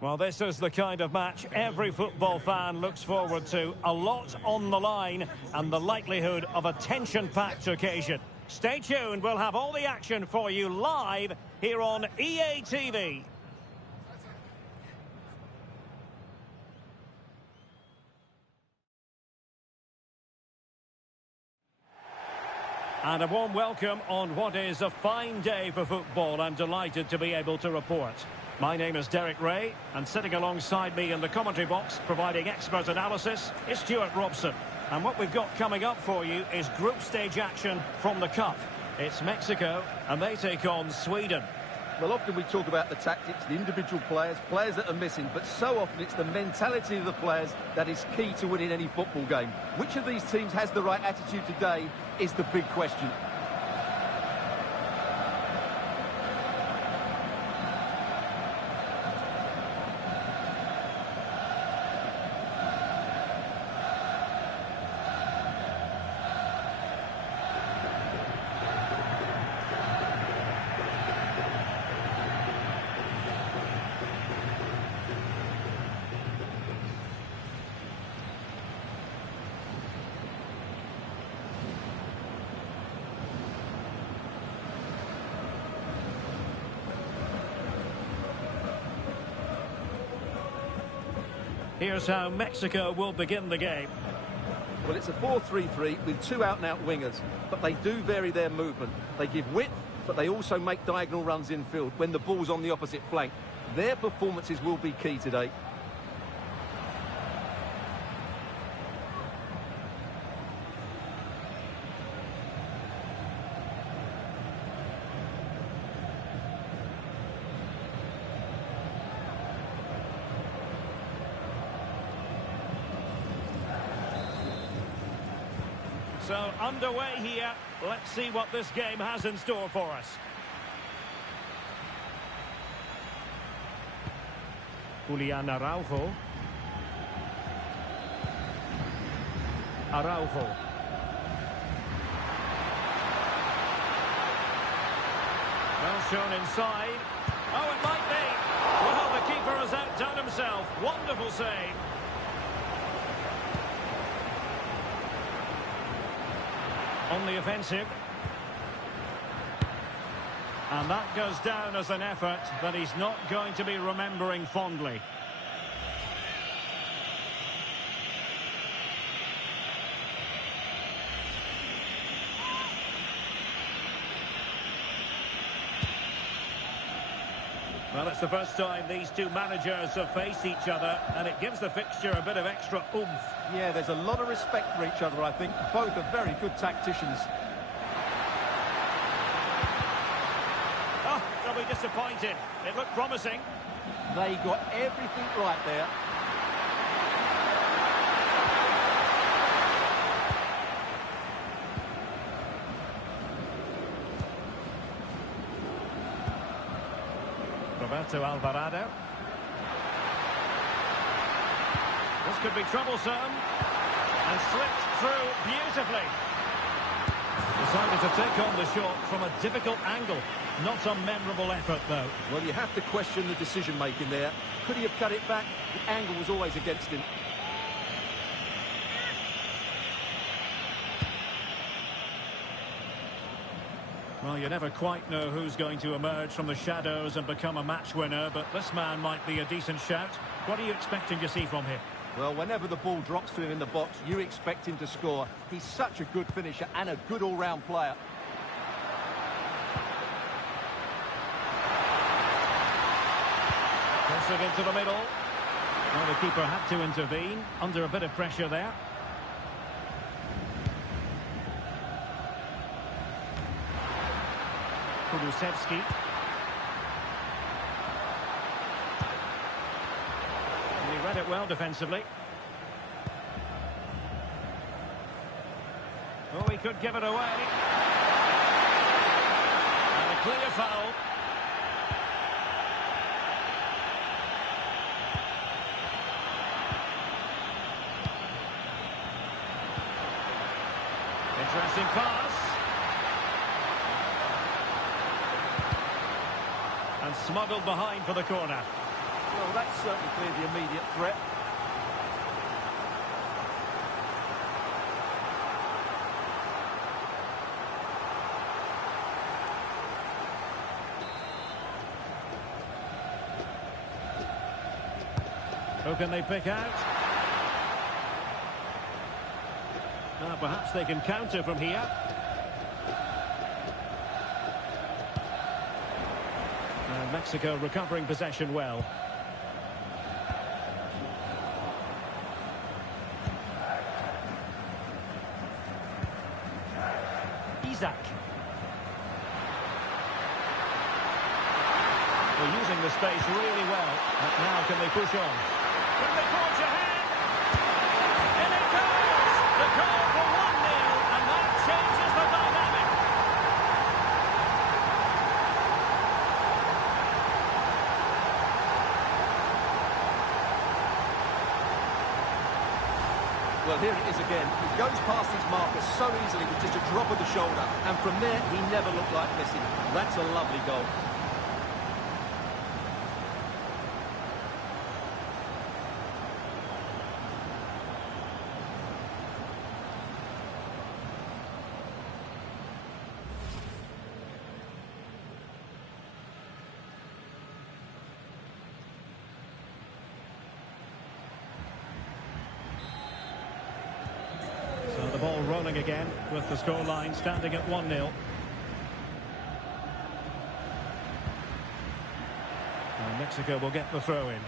Well, this is the kind of match every football fan looks forward to. A lot on the line and the likelihood of a tension-packed occasion. Stay tuned, we'll have all the action for you live here on EA TV. And a warm welcome on what is a fine day for football. I'm delighted to be able to report. My name is Derek Ray, and sitting alongside me in the commentary box, providing expert analysis, is Stuart Robson. And what we've got coming up for you is group stage action from the Cup. It's Mexico, and they take on Sweden. Well, often we talk about the tactics, the individual players that are missing, but so often it's the mentality of the players that is key to winning any football game. Which of these teams has the right attitude today is the big question. Here's how Mexico will begin the game. Well, it's a 4-3-3 with two out-and-out wingers, but they do vary their movement. They give width, but they also make diagonal runs infield when the ball's on the opposite flank. Their performances will be key today. So, underway here. Let's see what this game has in store for us. Julian Araujo. Well shown inside. Oh, it might be. Well, the keeper has outdone himself. Wonderful save. On the offensive. And that goes down as an effort that he's not going to be remembering fondly. Well, it's the first time these two managers have faced each other, and it gives the fixture a bit of extra oomph. Yeah, there's a lot of respect for each other, I think. Both are very good tacticians. Oh, they'll be disappointed. It looked promising. They got everything right there. Roberto Alvarado. This could be troublesome. And slipped through beautifully. Decided to take on the shot from a difficult angle. Not a memorable effort, though. Well, you have to question the decision-making there. Could he have cut it back? The angle was always against him. Well, you never quite know who's going to emerge from the shadows and become a match winner, but this man might be a decent shout. What are you expecting to see from him? Well, whenever the ball drops to him in the box, you expect him to score. He's such a good finisher and a good all-round player. Cross it into the middle. Well, the keeper had to intervene, under a bit of pressure there. Kulusevski. He read it well defensively. Oh, he could give it away. And a clear foul. Interesting pass. And smuggled behind for the corner. Well, that's certainly cleared the immediate threat. Who can they pick out? Now, perhaps they can counter from here. And Mexico recovering possession well. Isaac. They're using the space really well. But now can they push on? Can they forge ahead? In it goes! The goal for 1-0, and that changes the dynamic. Well, here it is again. He goes past his marker so easily with just a drop of the shoulder, and from there, he never looked like missing. That's a lovely goal. So the ball rolling again with the scoreline standing at 1-0. And Mexico will get the throw in.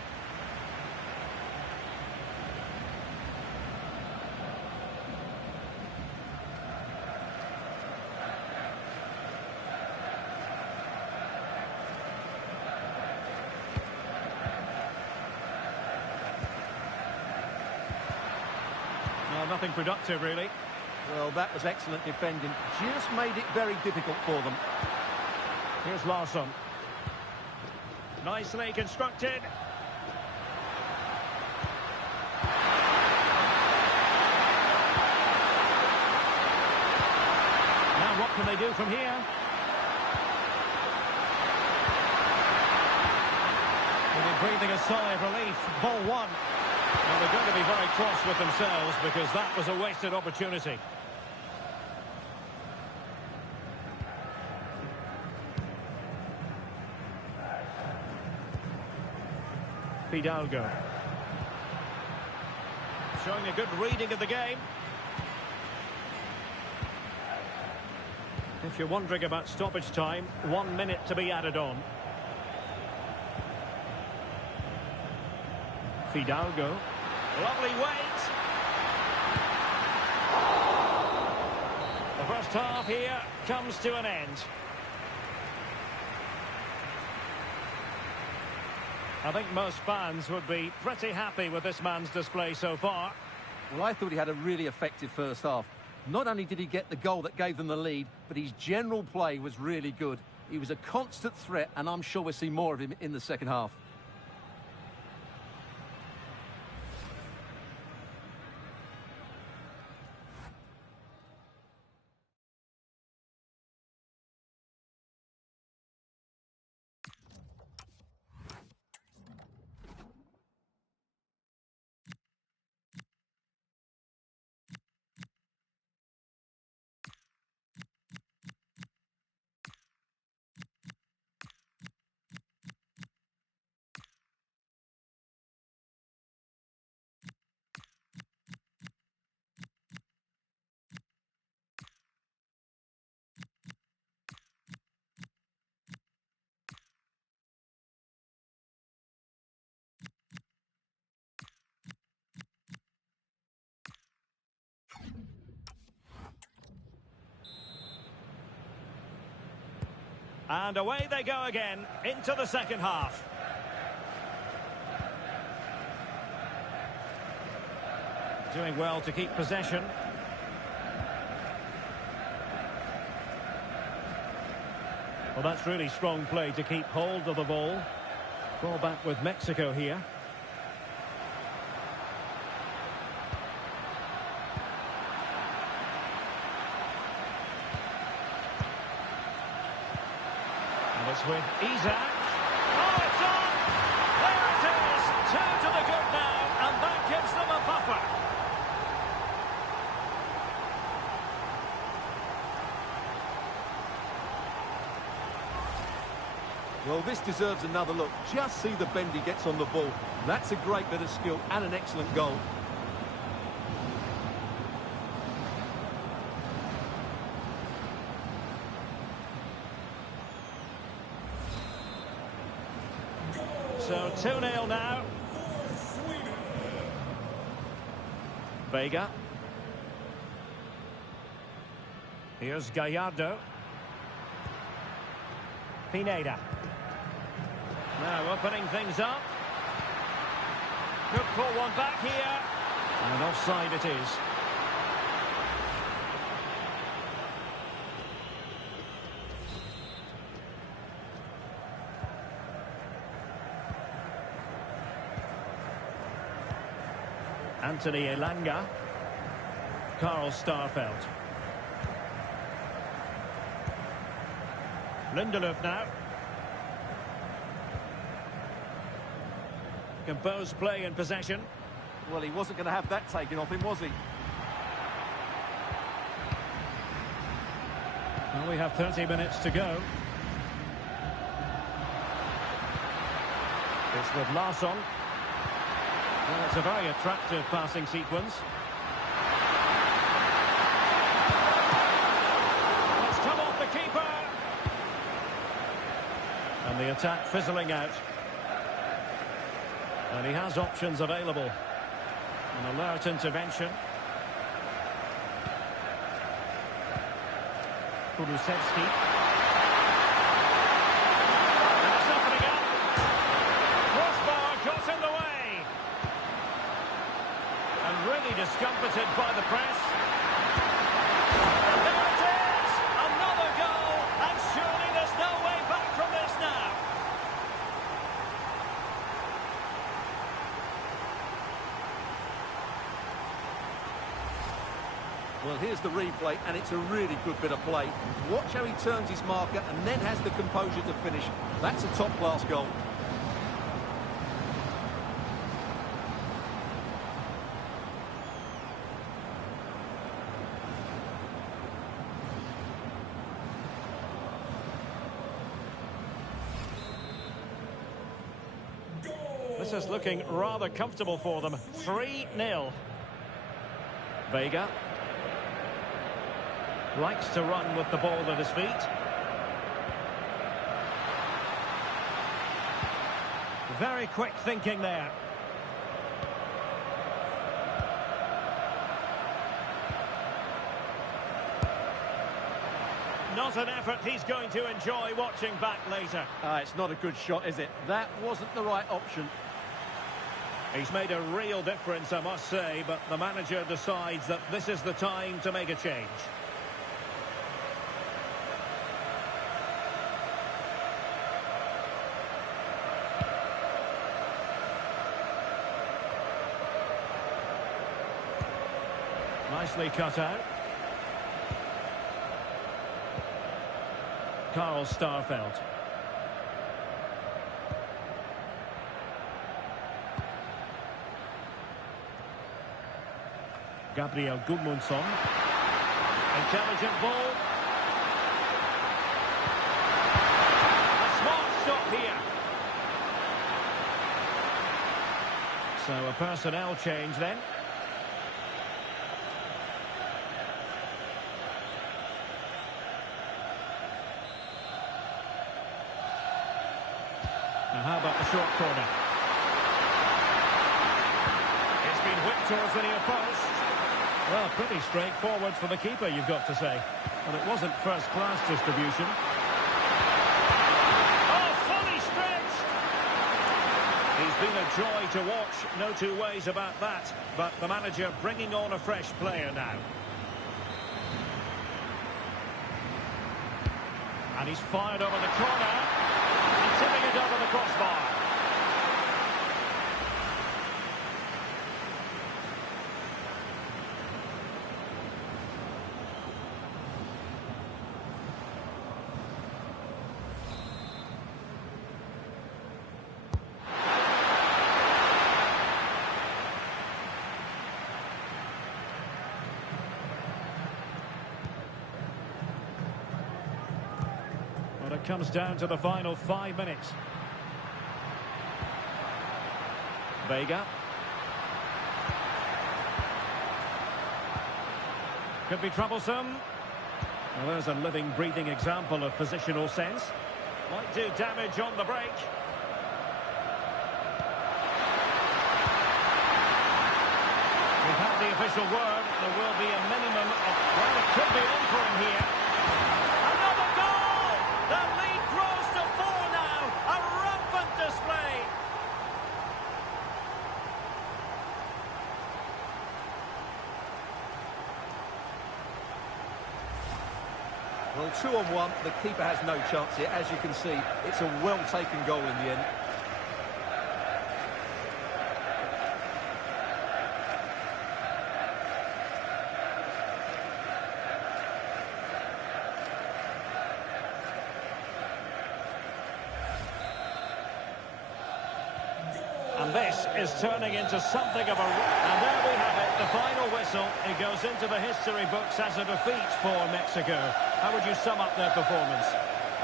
Well, nothing productive, really. Well, that was excellent defending. Just made it very difficult for them. Here's Larsson. Nicely constructed. Now what can they do from here? They're breathing a sigh of relief. Ball one. Well, they're going to be very cross with themselves because that was a wasted opportunity. Fidalgo. Showing a good reading of the game. If you're wondering about stoppage time, 1 minute to be added on. Fidalgo. Lovely weight. The first half here comes to an end. I think most fans would be pretty happy with this man's display so far. Well, I thought he had a really effective first half. Not only did he get the goal that gave them the lead, but his general play was really good. He was a constant threat, and I'm sure we'll see more of him in the second half. And away they go again into the second half. Doing well to keep possession. Well, that's really strong play to keep hold of the ball. Ball back with Mexico here. And it's with Isaac. Oh, it's on! There it is! Well, this deserves another look. Just see the bend he gets on the ball. That's a great bit of skill and an excellent goal. So 2-0 now. Vega. Here's Gallardo. Pineda. Now opening things up. Could pull one back here. And offside it is. Anthony Elanga. Carl Starfelt. Lindelöf now. Composed play in possession. Well, he wasn't going to have that taken off him, was he? Well, we have 30 minutes to go. It's with Larsson. Well, it's a very attractive passing sequence. It's come off the keeper. And the attack fizzling out. And he has options available. An alert intervention. Kulusevski. And it's opening up. Crossbar got in the way. And really discomfited by the press. There it is! Another goal! And surely there's no way back from this now. Well, here's the replay, and it's a really good bit of play. Watch how he turns his marker and then has the composure to finish. That's a top-class goal. This is looking rather comfortable for them. 3-0. Vega. Likes to run with the ball at his feet. Very quick thinking there. Not an effort he's going to enjoy watching back later. It's not a good shot, is it? That wasn't the right option. He's made a real difference, I must say, but the manager decides that this is the time to make a change. Nicely cut out. Carl Starfelt. Gabriel Gudmundsson. Intelligent ball. A smart stop here. So a personnel change then. Now how about the short corner? It's been whipped towards the near post. Well, pretty straightforward for the keeper, you've got to say. But it wasn't first-class distribution. Oh, fully stretched! He's been a joy to watch, no two ways about that. But the manager bringing on a fresh player now. And he's fired over the corner. And tipping it over the crossbar. But it comes down to the final 5 minutes. Vega. Could be troublesome. Well, there's a living, breathing example of positional sense. Might do damage on the break. We've had the official word. There will be a minimum of... Well, it could be on for him here. Another goal! The lead grows to 4 now. A rampant display. Well, 2-on-1, the keeper has no chance here. As you can see, it's a well-taken goal in the end. And this is turning into something of a... And there we have it, the final whistle. It goes into the history books as a defeat for Mexico. How would you sum up their performance?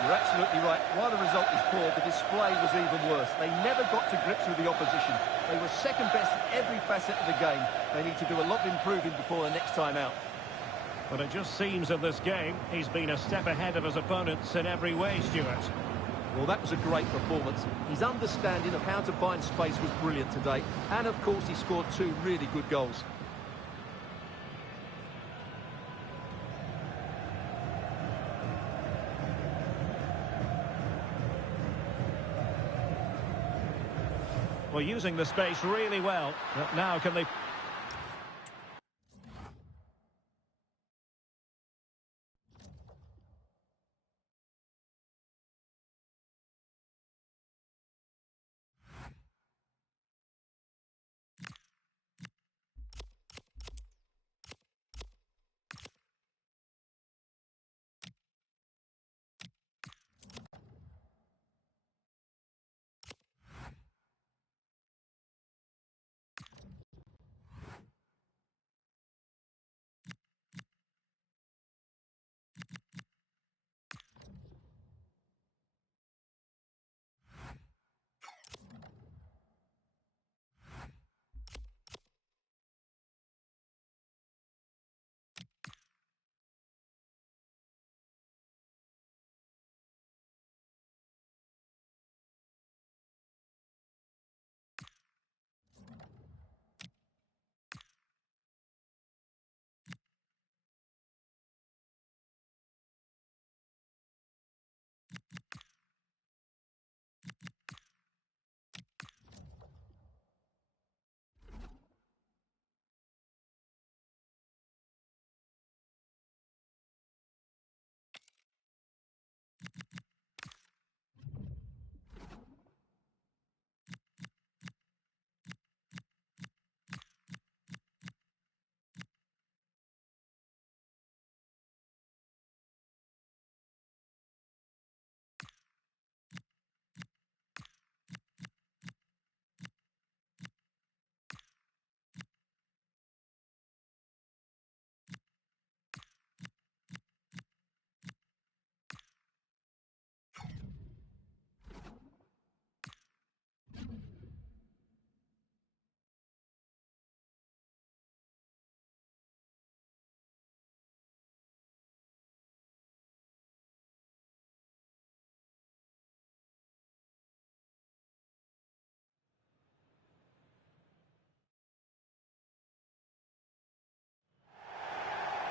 You're absolutely right. While the result was poor, the display was even worse. They never got to grips with the opposition. They were second best in every facet of the game. They need to do a lot of improving before the next time out. But it just seems in this game, he's been a step ahead of his opponents in every way, Stuart. Well, that was a great performance. His understanding of how to find space was brilliant today. And, of course, he scored 2 really good goals. Well, using the space really well. But now can they...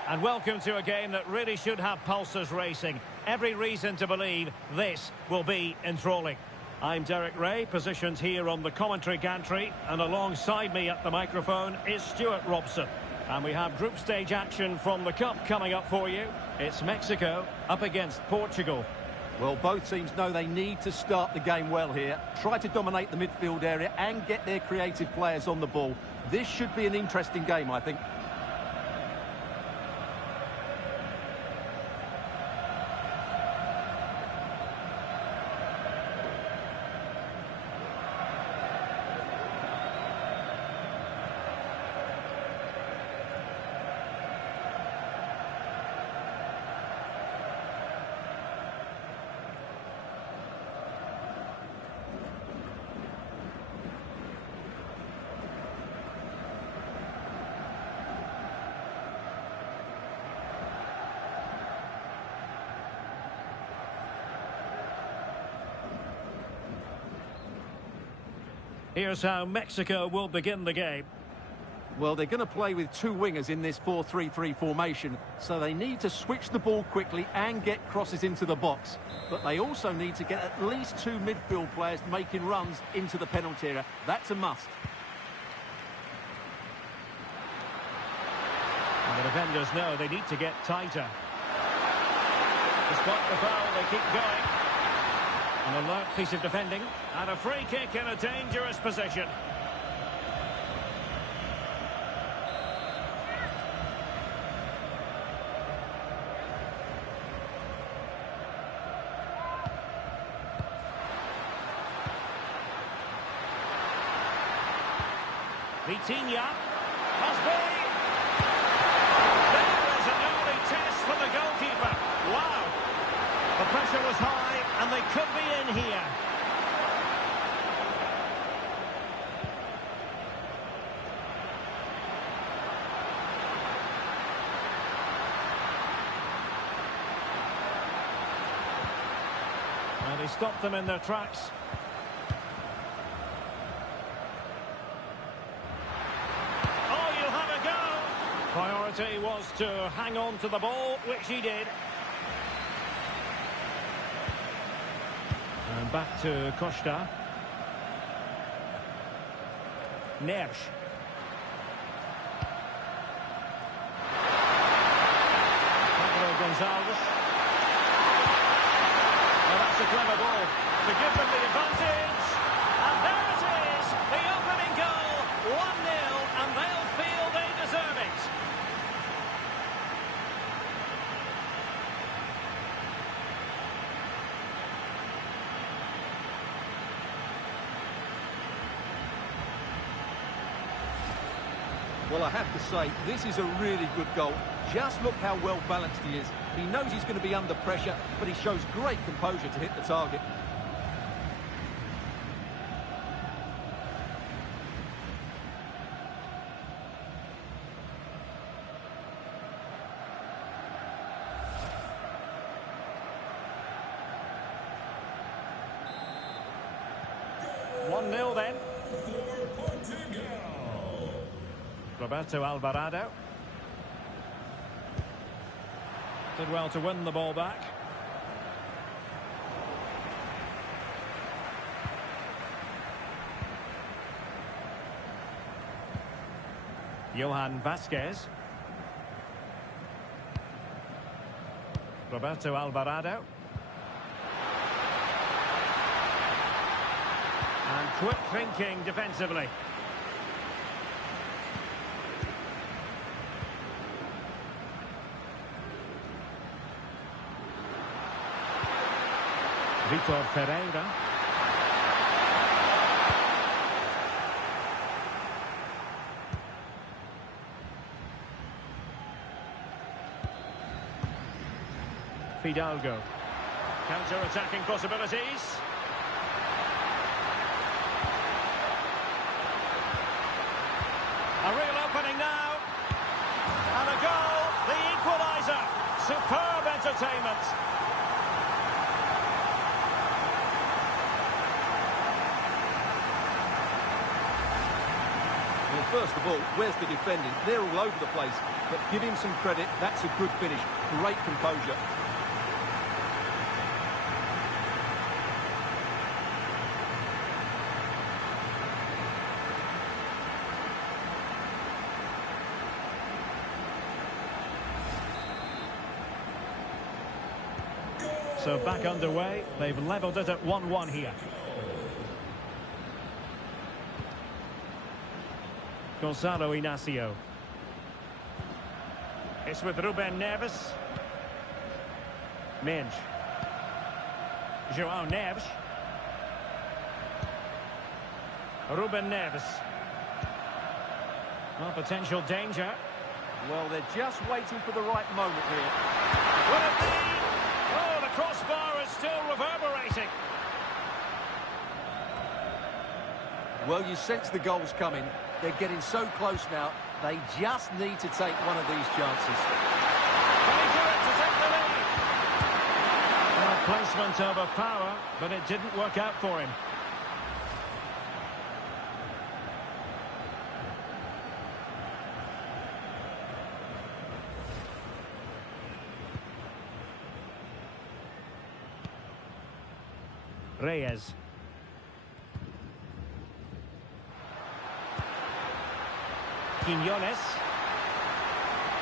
And welcome to a game that really should have pulses racing. Every reason to believe this will be enthralling. I'm Derek Ray, positioned here on the commentary gantry, and alongside me at the microphone is Stuart Robson. And we have group stage action from the Cup coming up for you. It's Mexico up against Portugal. Well, both teams know they need to start the game well here. Try to dominate the midfield area and get their creative players on the ball. This should be an interesting game, I think. Here's how Mexico will begin the game. Well, they're going to play with two wingers in this 4-3-3 formation, so they need to switch the ball quickly and get crosses into the box. But they also need to get at least two midfield players making runs into the penalty area. That's a must. And the defenders know they need to get tighter. Despite the foul, they keep going. An alert piece of defending. And a free kick in a dangerous position. Vitinha must be. There is an early test for the goalkeeper. Wow. The pressure was high and they could be in here. Well, they stopped them in their tracks. Priority was to hang on to the ball, which he did. And back to Costa. Neves. Gonzalez. Well, that's a clever ball to give them the advantage. And there it is, the opening goal, 1-0, and they'll feel they deserve it. Well, I have to say, this is a really good goal. Just look how well balanced he is. He knows he's going to be under pressure, but he shows great composure to hit the target. One 0 then. Roberto Alvarado. Did well to win the ball back. Johan Vasquez. Roberto Alvarado. And quick thinking defensively. Vitor Ferreira. Fidalgo. Counter-attacking possibilities. A real opening now. And a goal, the equaliser. Superb entertainment. Well, first of all, where's the defending? They're all over the place. But give him some credit, that's a good finish. Great composure. So back underway. They've levelled it at 1-1 here. Gonzalo Inacio. It's with Ruben Neves. Minge. João Neves. Ruben Neves. Well, potential danger. Well, they're just waiting for the right moment here. Will it be? Oh, the crossbar is still reverberating. Well, you sense the goals coming. They're getting so close now. They just need to take one of these chances. Can he do it to take the lead? Well, placement over power, but it didn't work out for him. Reyes. Quiñones.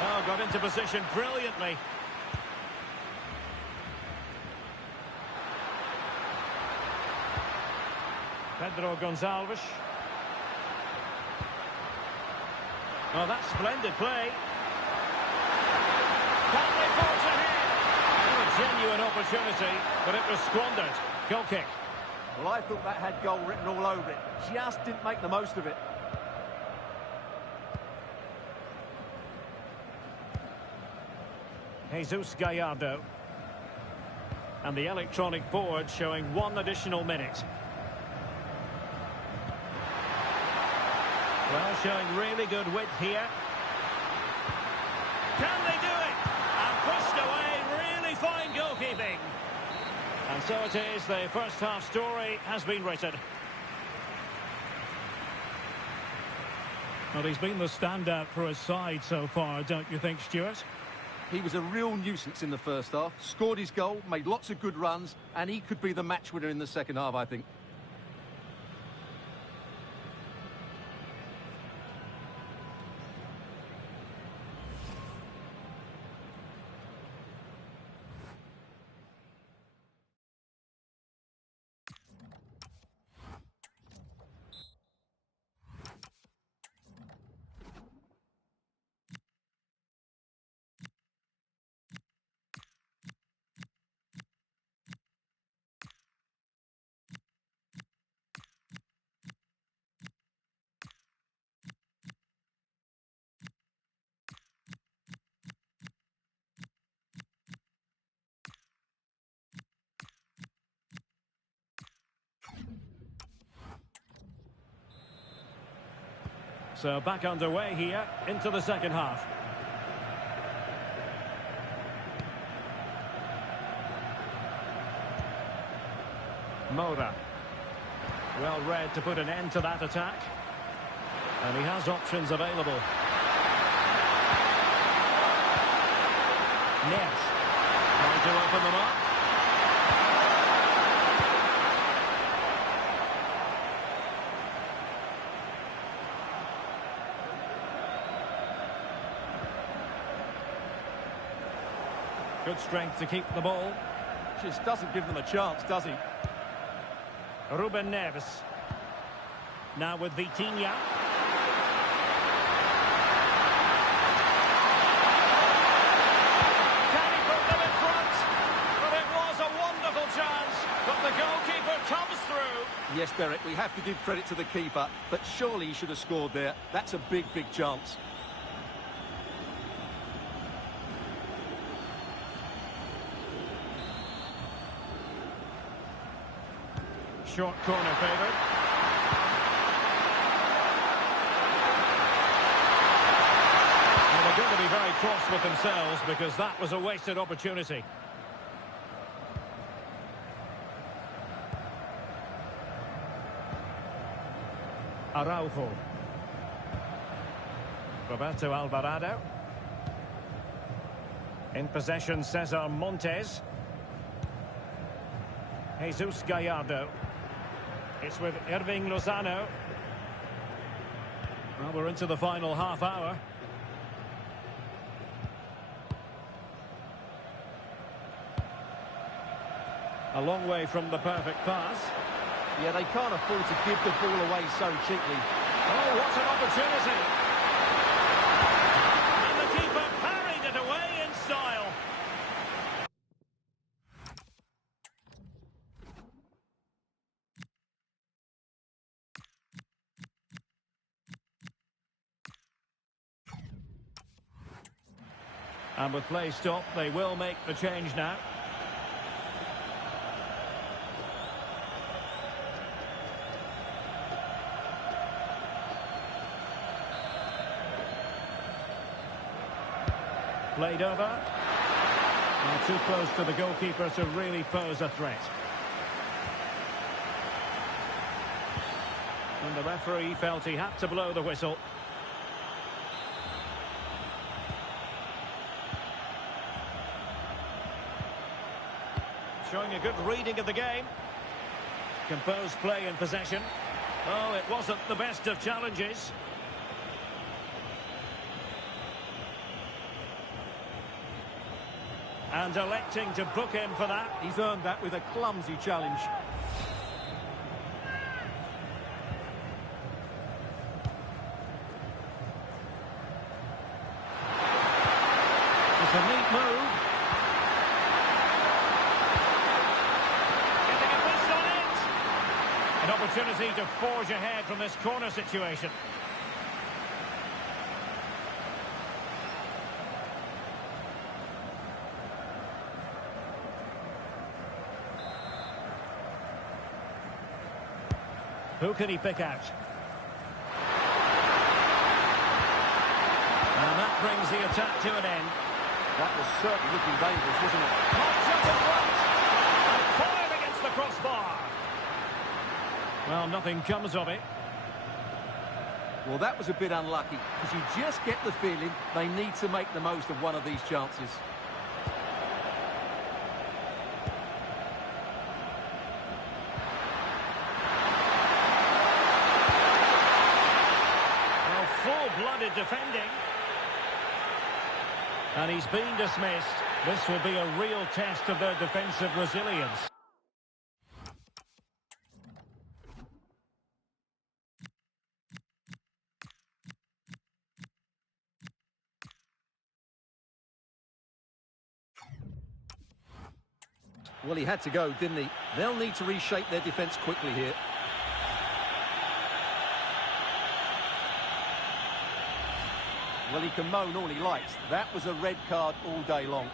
Oh, got into position brilliantly. Pedro Gonçalves. Oh, that's splendid play. Can they forge ahead? A genuine opportunity, but it was squandered. Goal kick. Well, I thought that had goal written all over it. Just didn't make the most of it. Jesus Gallardo. And the electronic board showing 1 additional minute. Well, showing really good width here. Can they do it? And pushed away, really fine goalkeeping. And so it is, the first half story has been written. Well, he's been the standout for his side so far, don't you think, Stuart? He was a real nuisance in the first half, scored his goal, made lots of good runs, and he could be the match winner in the second half, I think. So back underway here into the second half. Moura. Well read to put an end to that attack. And he has options available. Neves. Trying to open them up. Good strength to keep the ball. Just doesn't give them a chance, does he? Ruben Neves. Now with Vitinha. Can he put them in front? But it was a wonderful chance. But the goalkeeper comes through. Yes, Derek, we have to give credit to the keeper, but surely he should have scored there. That's a big, big chance. Short corner favoured. Well, they're going to be very cross with themselves because that was a wasted opportunity. Araujo. Roberto Alvarado. In possession, Cesar Montes. Jesus Gallardo. It's with Irving Lozano. Well, we're into the final half hour. A long way from the perfect pass. Yeah, they can't afford to give the ball away so cheaply. Oh, what an opportunity! And the keeper parried it away in style. And with play stopped, they will make the change now. Played over. Now too close to the goalkeeper to really pose a threat. And the referee felt he had to blow the whistle. Showing a good reading of the game. Composed play in possession. Oh, it wasn't the best of challenges. And electing to book him for that. He's earned that with a clumsy challenge. It's a neat move. Getting a fist on it. An opportunity to forge ahead from this corner situation. Who can he pick out? And that brings the attack to an end. That was certainly looking dangerous, wasn't it? Popped up in front. And fired against the crossbar. Well, nothing comes of it. Well, that was a bit unlucky, because you just get the feeling they need to make the most of one of these chances. Full-blooded defending. And he's been dismissed. This will be a real test of their defensive resilience. Well, he had to go, didn't he? They'll need to reshape their defence quickly here. Well, he can moan all he likes. That was a red card all day long.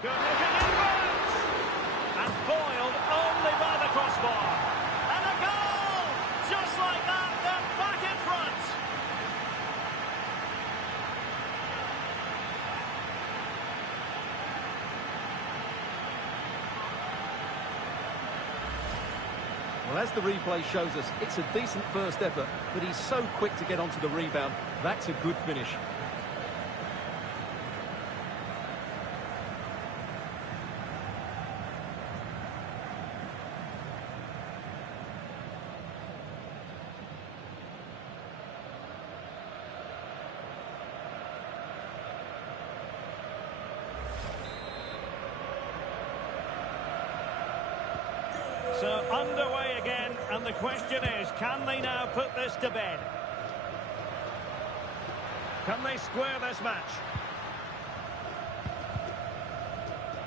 Good looking inwards! And foiled only by the crossbar. And a goal! Just like that, they're back in front. Well, as the replay shows us, it's a decent first effort, but he's so quick to get onto the rebound. That's a good finish. So underway again, and the question is, can they now put this to bed? Can they square this match?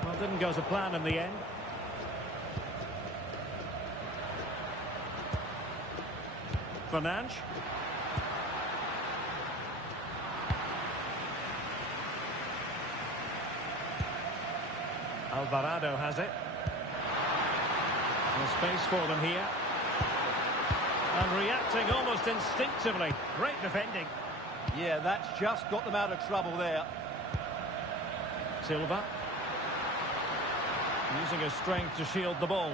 Well, didn't go to plan in the end. Fernandes. Alvarado has it. No space for them here. And reacting almost instinctively. Great defending. Yeah, that's just got them out of trouble there. Silva. Using his strength to shield the ball.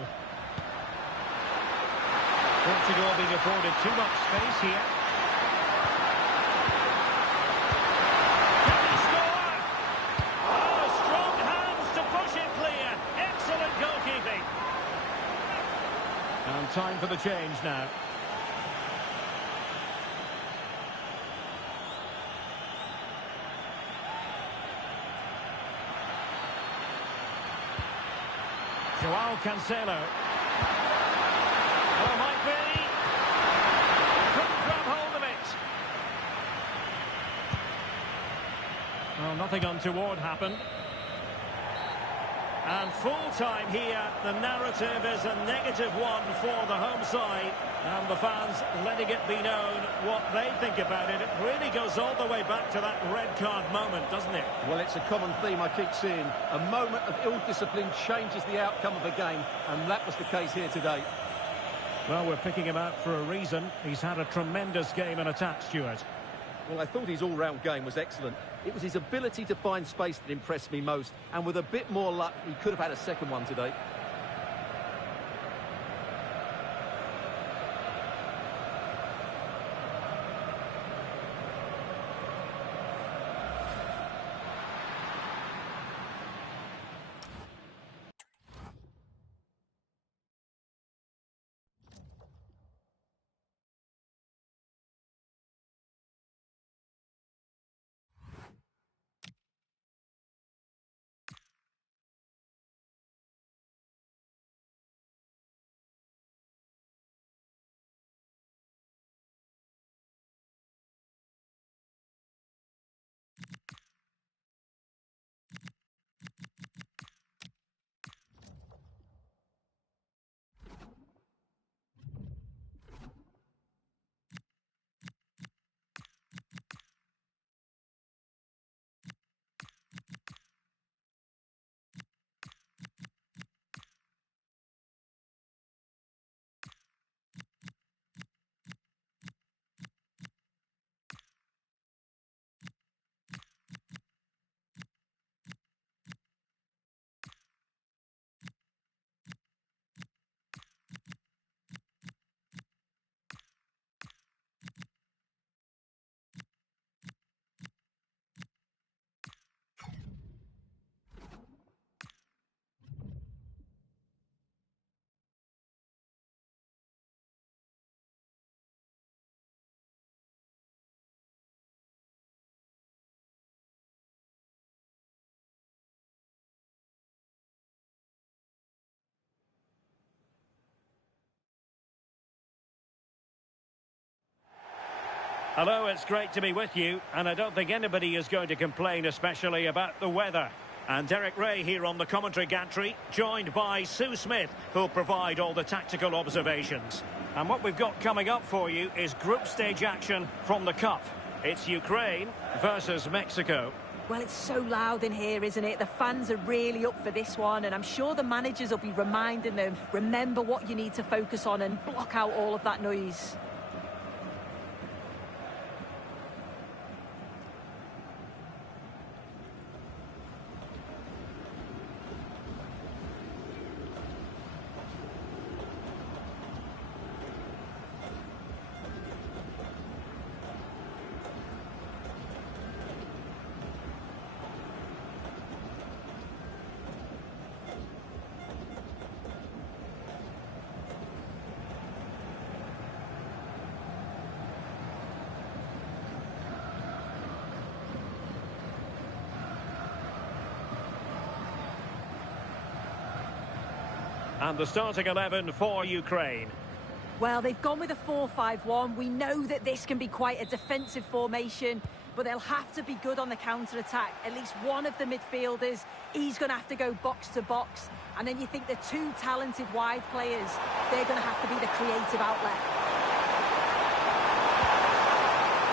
Portugal being afforded too much space here. Can he score? Oh, strong hands to push it clear. Excellent goalkeeping. And time for the change now. Joao Cancelo. Oh, might be. Couldn't grab hold of it. Well, nothing untoward happened. And full time here, the narrative is a -1 for the home side. And the fans letting it be known what they think about it. It really goes all the way back to that red card moment, doesn't it? Well, it's a common theme I keep seeing. A moment of ill discipline changes the outcome of a game, and that was the case here today. Well, we're picking him out for a reason. He's had a tremendous game in attack, Stuart. Well, I thought his all-round game was excellent. It was his ability to find space that impressed me most. And with a bit more luck, he could have had a second one today. Hello, it's great to be with you, and I don't think anybody is going to complain, especially about the weather. And Derek Ray here on the commentary gantry, joined by Sue Smith, who'll provide all the tactical observations. And what we've got coming up for you is group stage action from the Cup. It's Ukraine versus Mexico. Well, it's so loud in here, isn't it? The fans are really up for this one, and I'm sure the managers will be reminding them, remember what you need to focus on and block out all of that noise. And the starting 11 for Ukraine. Well, they've gone with a 4-5-1. We know that this can be quite a defensive formation, but they'll have to be good on the counter-attack. At least one of the midfielders, he's going to have to go box to box. And then you think the two talented wide players, they're going to have to be the creative outlet.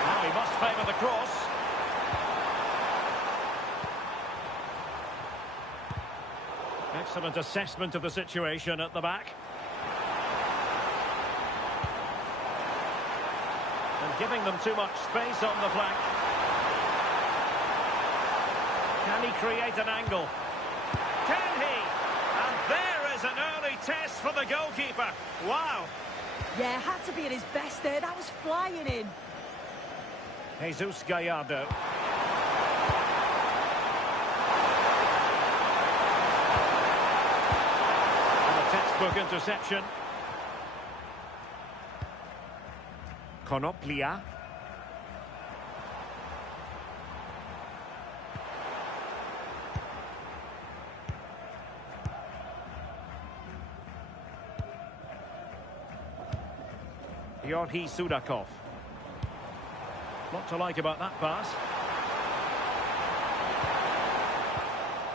Now he must favour the cross. Excellent assessment of the situation at the back. And giving them too much space on the flank. Can he create an angle? Can he? And there is an early test for the goalkeeper. Wow. Yeah, had to be at his best there. That was flying in. Jesus Gallardo. Textbook interception. Konoplia. Georgi Sudakov. What to like about that pass?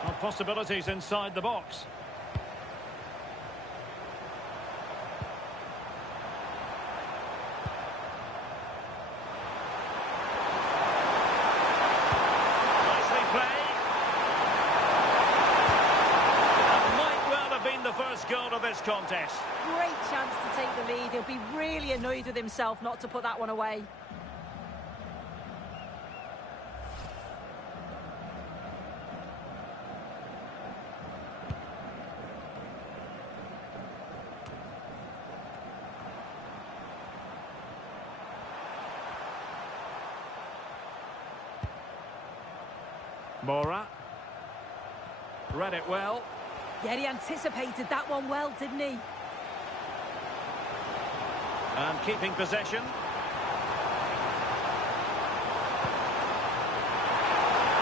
Well, possibilities inside the box. Goal of this contest. Great chance to take the lead. He'll be really annoyed with himself not to put that one away. Zamora. Read it well. Yeah, he anticipated that one well, didn't he? And keeping possession.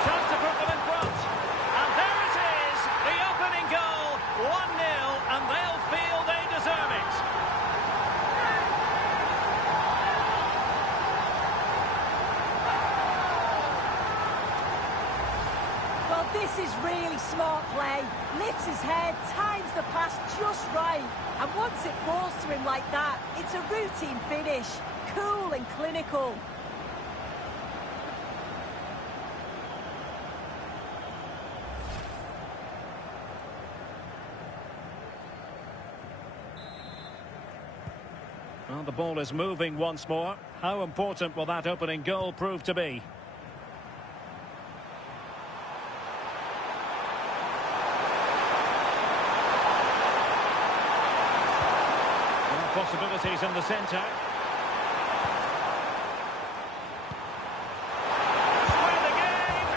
Chance to put them in front. And there it is, the opening goal. 1-0, and they'll feel they deserve it. Well, this is really smart play. Lifts his head, times the pass just right. And once it falls to him like that, it's a routine finish. Cool and clinical. Well, the ball is moving once more. How important will that opening goal prove to be? Possibilities in the centre. Win the game!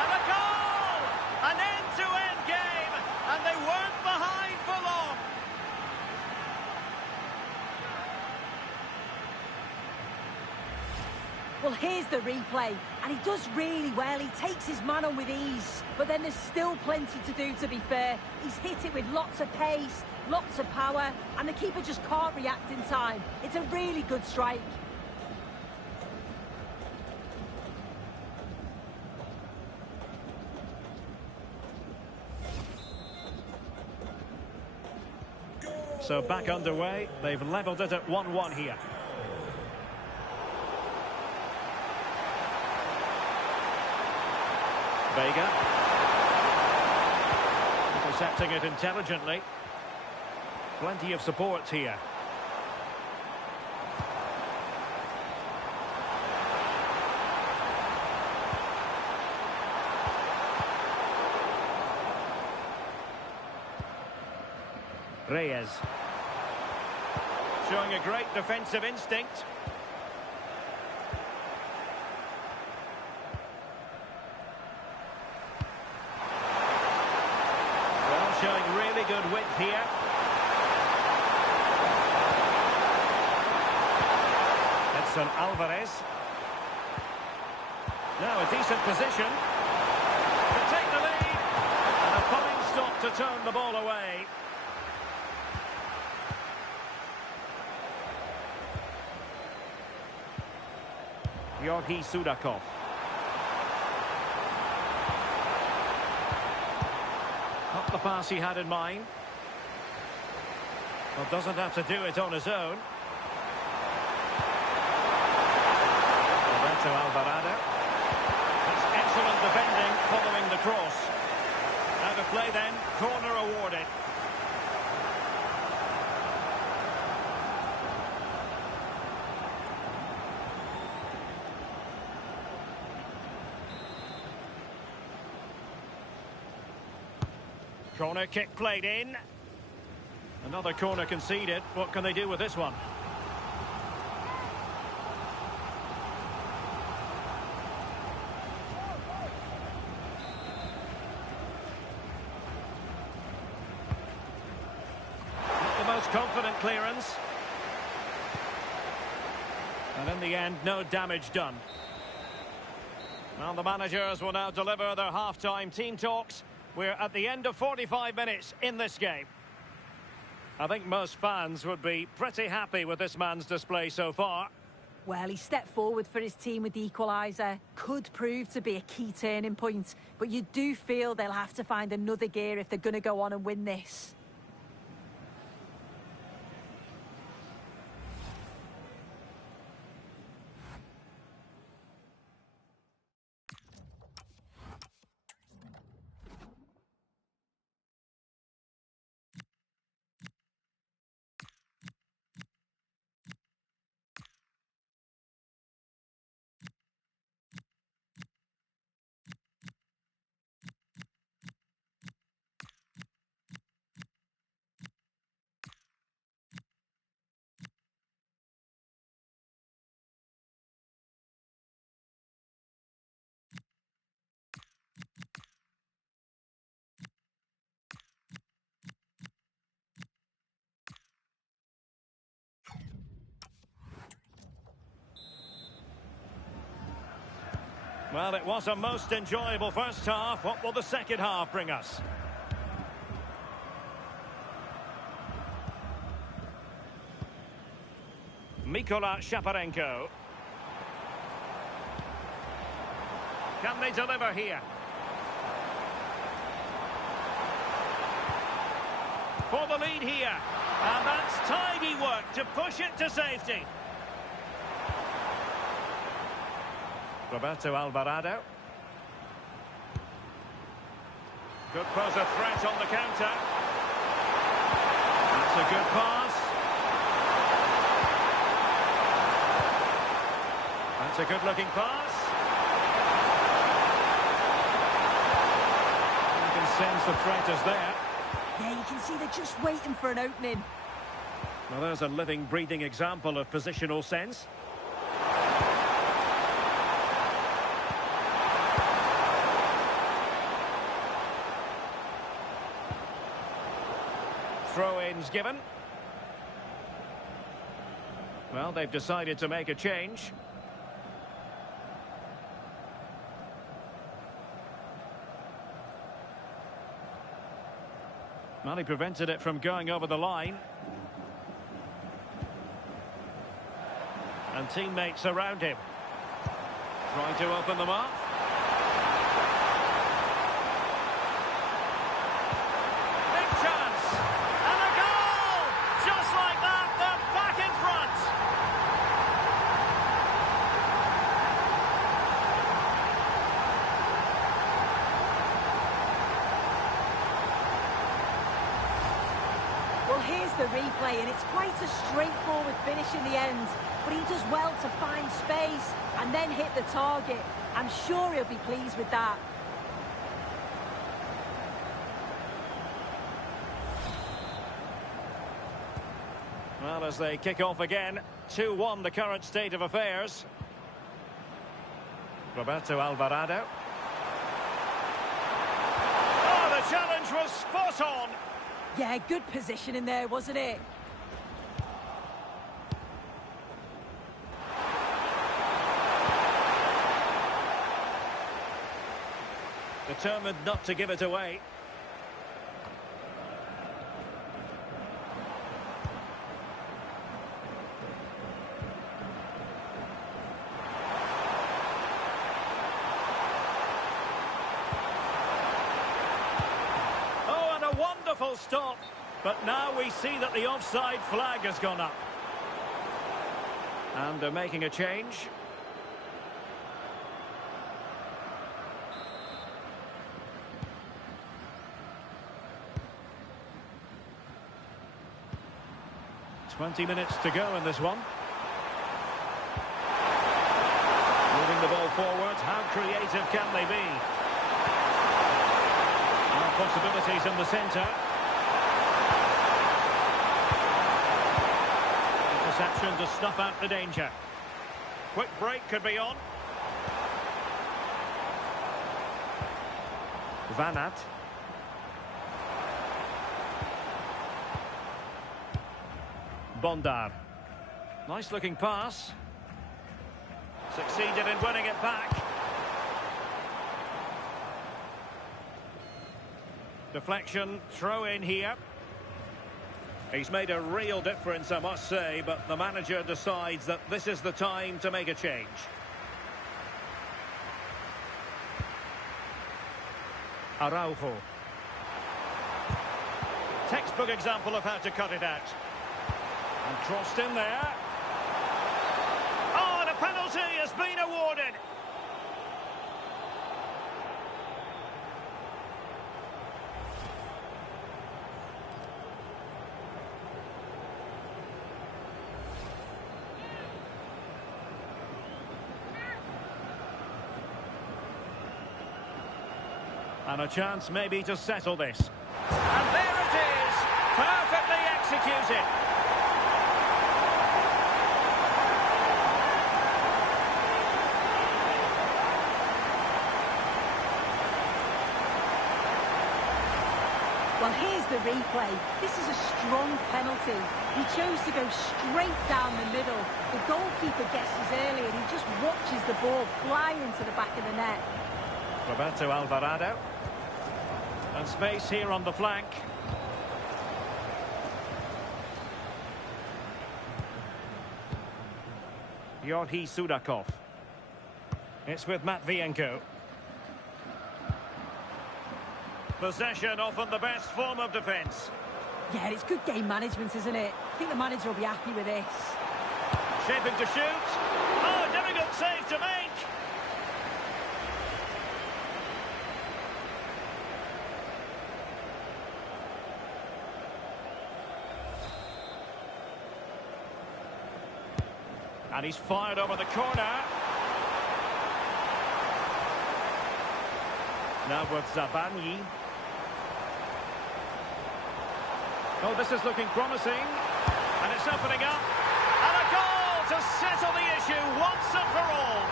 And a goal! An end-to-end game! And they weren't behind for long! Well, here's the replay, and he does really well. He takes his man on with ease. But then there's still plenty to do, to be fair. He's hit it with lots of pace, lots of power, and the keeper just can't react in time. It's a really good strike. So back underway. They've levelled it at 1-1 here. Vega. Intercepting it intelligently. Plenty of support here. Reyes. Showing a great defensive instinct. Well, showing really good width here. Edson Alvarez. Now a decent position to take the lead. And a fine stop to turn the ball away. Georgi Sudakov. Not the pass he had in mind. Well, doesn't have to do it on his own. Roberto Alvarado. That's excellent defending following the cross. Out of play then, corner awarded. Corner kick played in. Another corner conceded. What can they do with this one? Not the most confident clearance. And in the end, no damage done. Well, the managers will now deliver their half-time team talks. We're at the end of 45 minutes in this game. I think most fans would be pretty happy with this man's display so far. Well, he stepped forward for his team with the equaliser. Could prove to be a key turning point. But you do feel they'll have to find another gear if they're going to go on and win this. Well, it was a most enjoyable first half. What will the second half bring us? Mikola Shaparenko. Can they deliver here? For the lead here. And that's tidy work to push it to safety. Roberto Alvarado. Could pose a threat on the counter. That's a good pass. That's a good-looking pass. You can sense the threat is there. Yeah, you can see they're just waiting for an opening. Well, there's a living, breathing example of positional sense. Throw-ins given. Well, they've decided to make a change. Well, he prevented it from going over the line. And teammates around him. Trying to open them up. Big chance! And a goal! Just like that, they're back in front! Well, here's the replay, and it's quite a straightforward finish in the end. But he does well to find space and then hit the target. I'm sure he'll be pleased with that. Well, as they kick off again, 2-1 the current state of affairs. Roberto Alvarado. Oh, the challenge was spot on. Yeah, good position in there, wasn't it? Determined not to give it away. Oh, and a wonderful stop. But now we see that the offside flag has gone up. And they're making a change. Twenty minutes to go in this one. Moving the ball forward. How creative can they be? And possibilities in the centre. Interception to snuff out the danger. Quick break could be on. Van Aert. Bondar. Nice looking pass. Succeeded in winning it back. Deflection, throw in here. He's made a real difference, I must say, but the manager decides that this is the time to make a change. Araujo. Textbook example of how to cut it out. And crossed in there. Oh, and a penalty has been awarded. And a chance maybe to settle this. And there it is. Perfectly executed. Well, Well, here's the replay. This is a strong penalty. He chose to go straight down the middle. The goalkeeper guesses early and he just watches the ball fly into the back of the net. Roberto Alvarado. And space here on the flank. Georgi Sudakov. It's with Matvienko. Possession often the best form of defence. Yeah, it's good game management, isn't it? I think the manager will be happy with this. Shaping to shoot. Oh, difficult save to make. And he's fired over the corner. Now with Zabani. Oh, this is looking promising. And it's opening up. And a goal to settle the issue once and for all.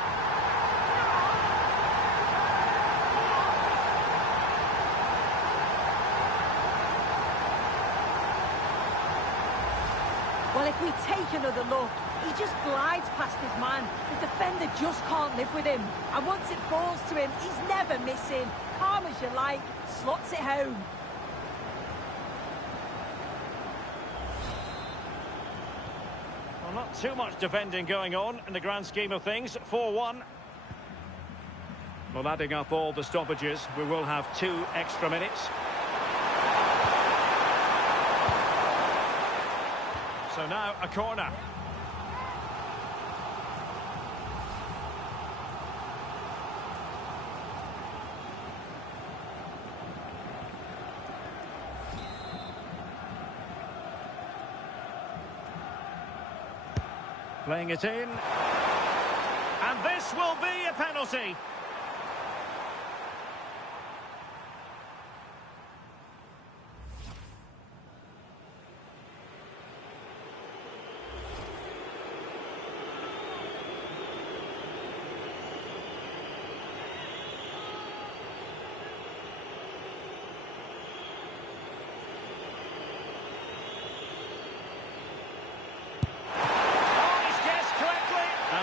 Well, if we take another look, he just glides past his man. The defender just can't live with him. And once it falls to him, he's never missing. Calm as you like, slots it home. Well, not too much defending going on in the grand scheme of things. 4-1. Well, adding up all the stoppages, we will have 2 extra minutes. So now a corner. Playing it in. And this will be a penalty.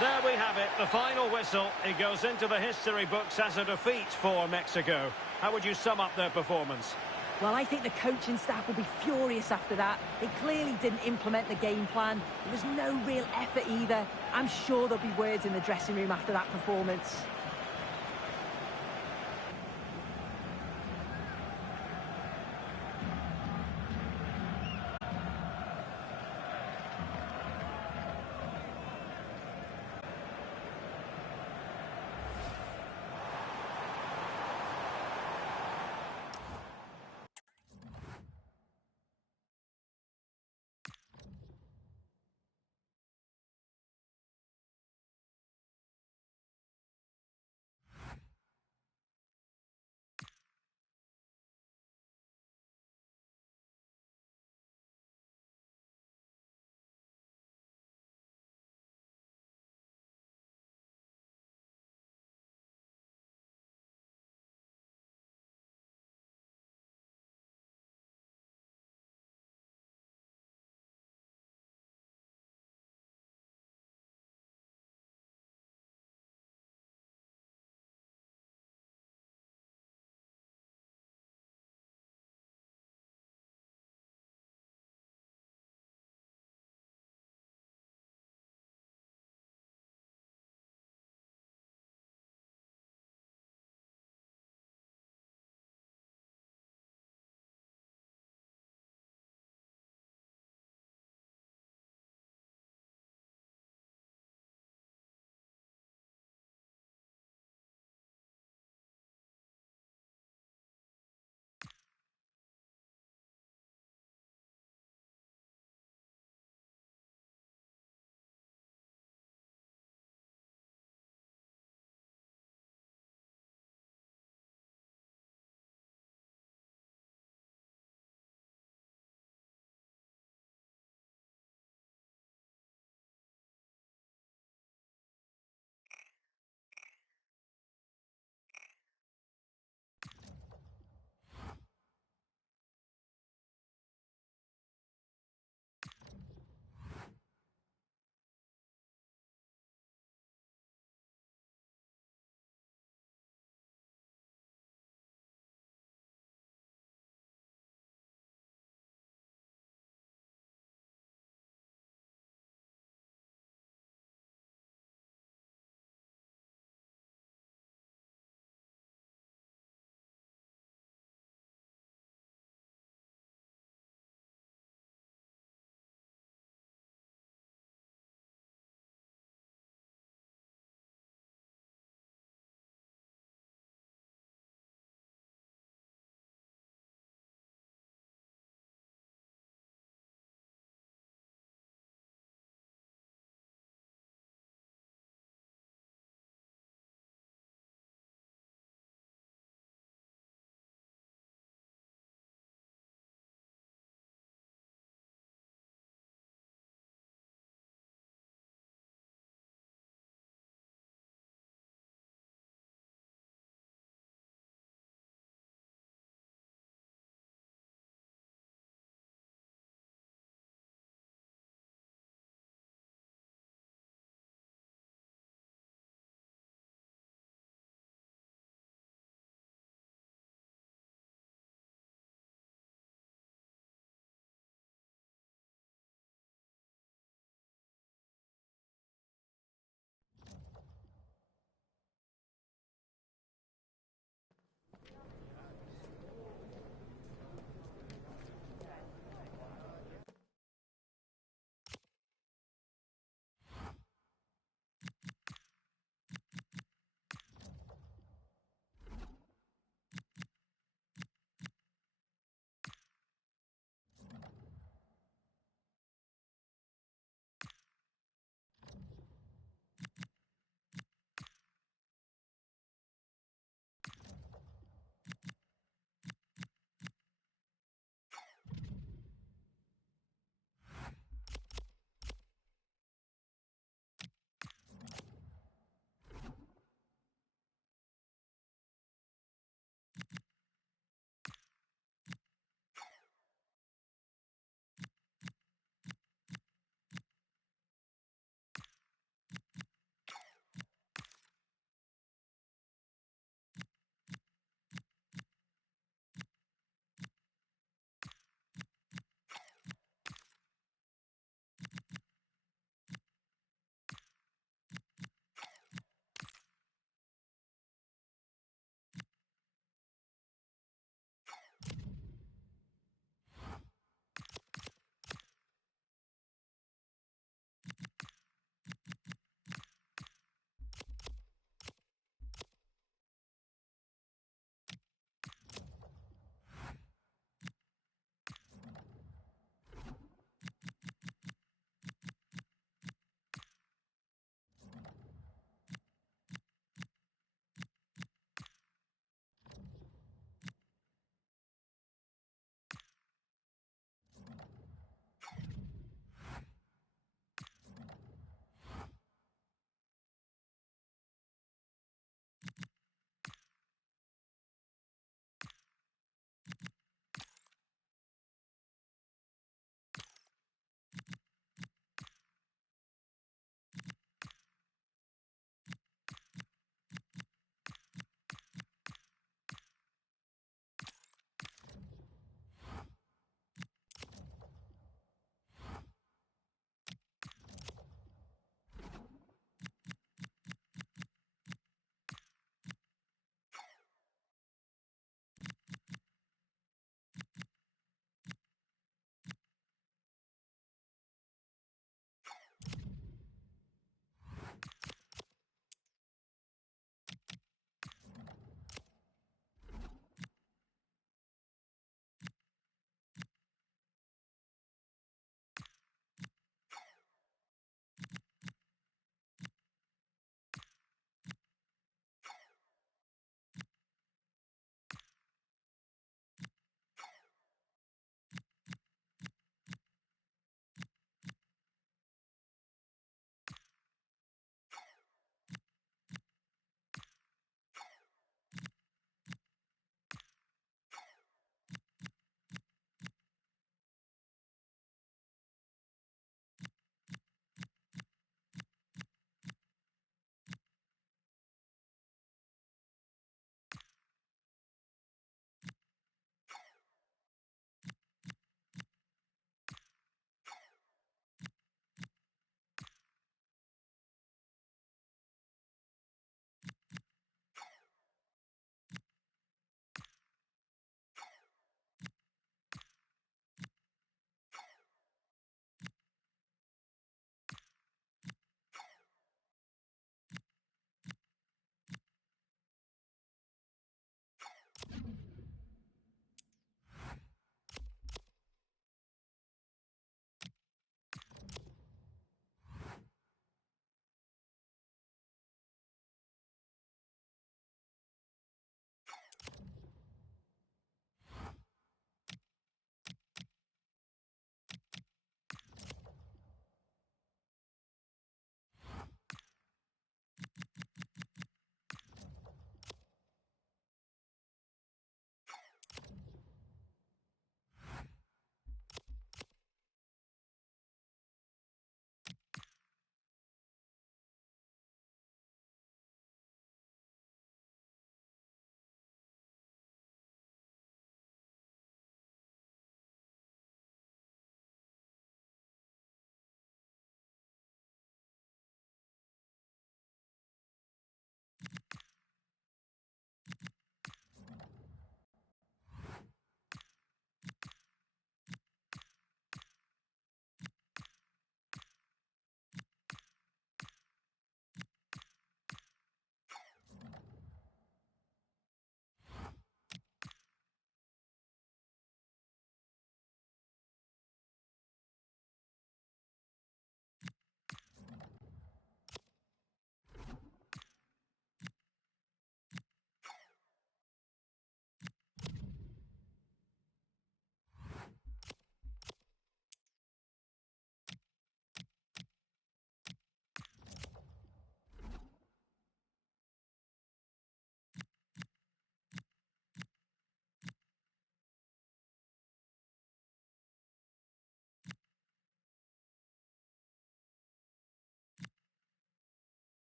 There we have it, the final whistle. It goes into the history books as a defeat for Mexico. How would you sum up their performance? Well, I think the coaching staff will be furious after that. They clearly didn't implement the game plan. There was no real effort either. I'm sure there'll be words in the dressing room after that performance.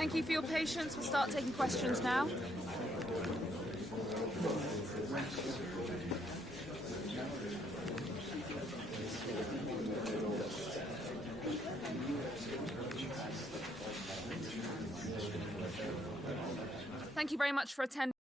Thank you for your patience. We'll start taking questions now. Thank you very much for attending.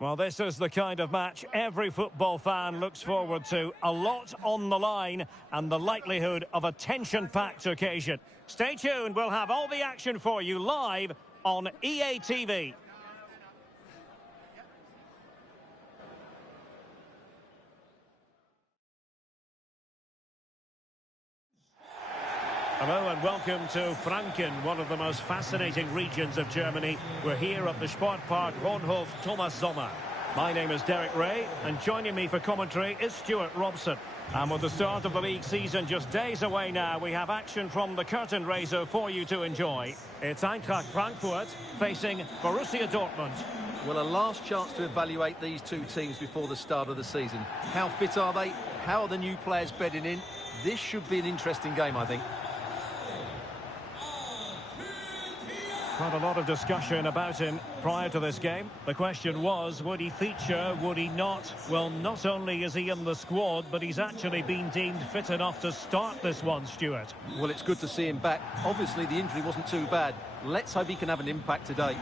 Well, this is the kind of match every football fan looks forward to. A lot on the line and the likelihood of a tension-packed occasion. Stay tuned, we'll have all the action for you live on EA TV. Hello and welcome to Franken, one of the most fascinating regions of Germany. We're here at the Sportpark Wohnhof Thomas Sommer. My name is Derek Ray, and joining me for commentary is Stuart Robson. And with the start of the league season just days away now, we have action from the curtain raiser for you to enjoy. It's Eintracht Frankfurt facing Borussii Dortmund. Well, a last chance to evaluate these two teams before the start of the season. How fit are they? How are the new players bedding in? This should be an interesting game, I think. Quite a lot of discussion about him prior to this game. The question was, would he feature, would he not? Well, not only is he in the squad, but he's actually been deemed fit enough to start this one, Stuart. Well, it's good to see him back. Obviously, the injury wasn't too bad. Let's hope he can have an impact today.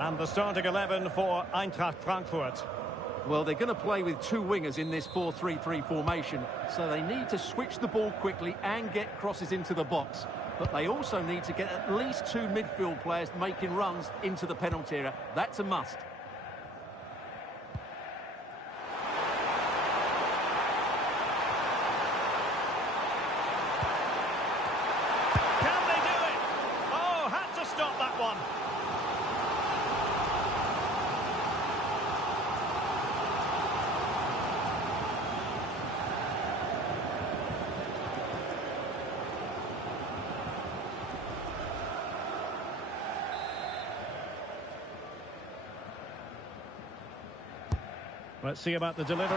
And the starting 11 for Eintracht Frankfurt. Well, they're going to play with two wingers in this 4-3-3 formation, so they need to switch the ball quickly and get crosses into the box. But they also need to get at least two midfield players making runs into the penalty area. That's a must. Can they do it? Oh, had to stop that one. Let's see about the delivery.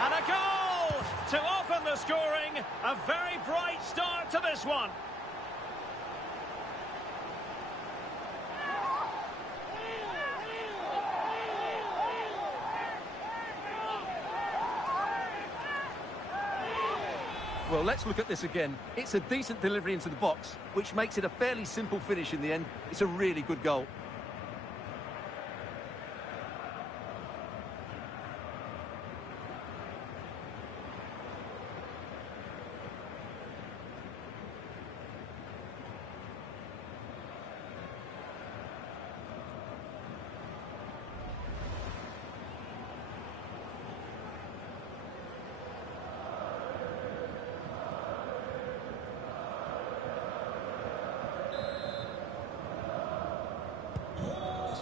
And a goal to open the scoring. A very bright start to this one. Well, let's look at this again. It's a decent delivery into the box, which makes it a fairly simple finish in the end. It's a really good goal.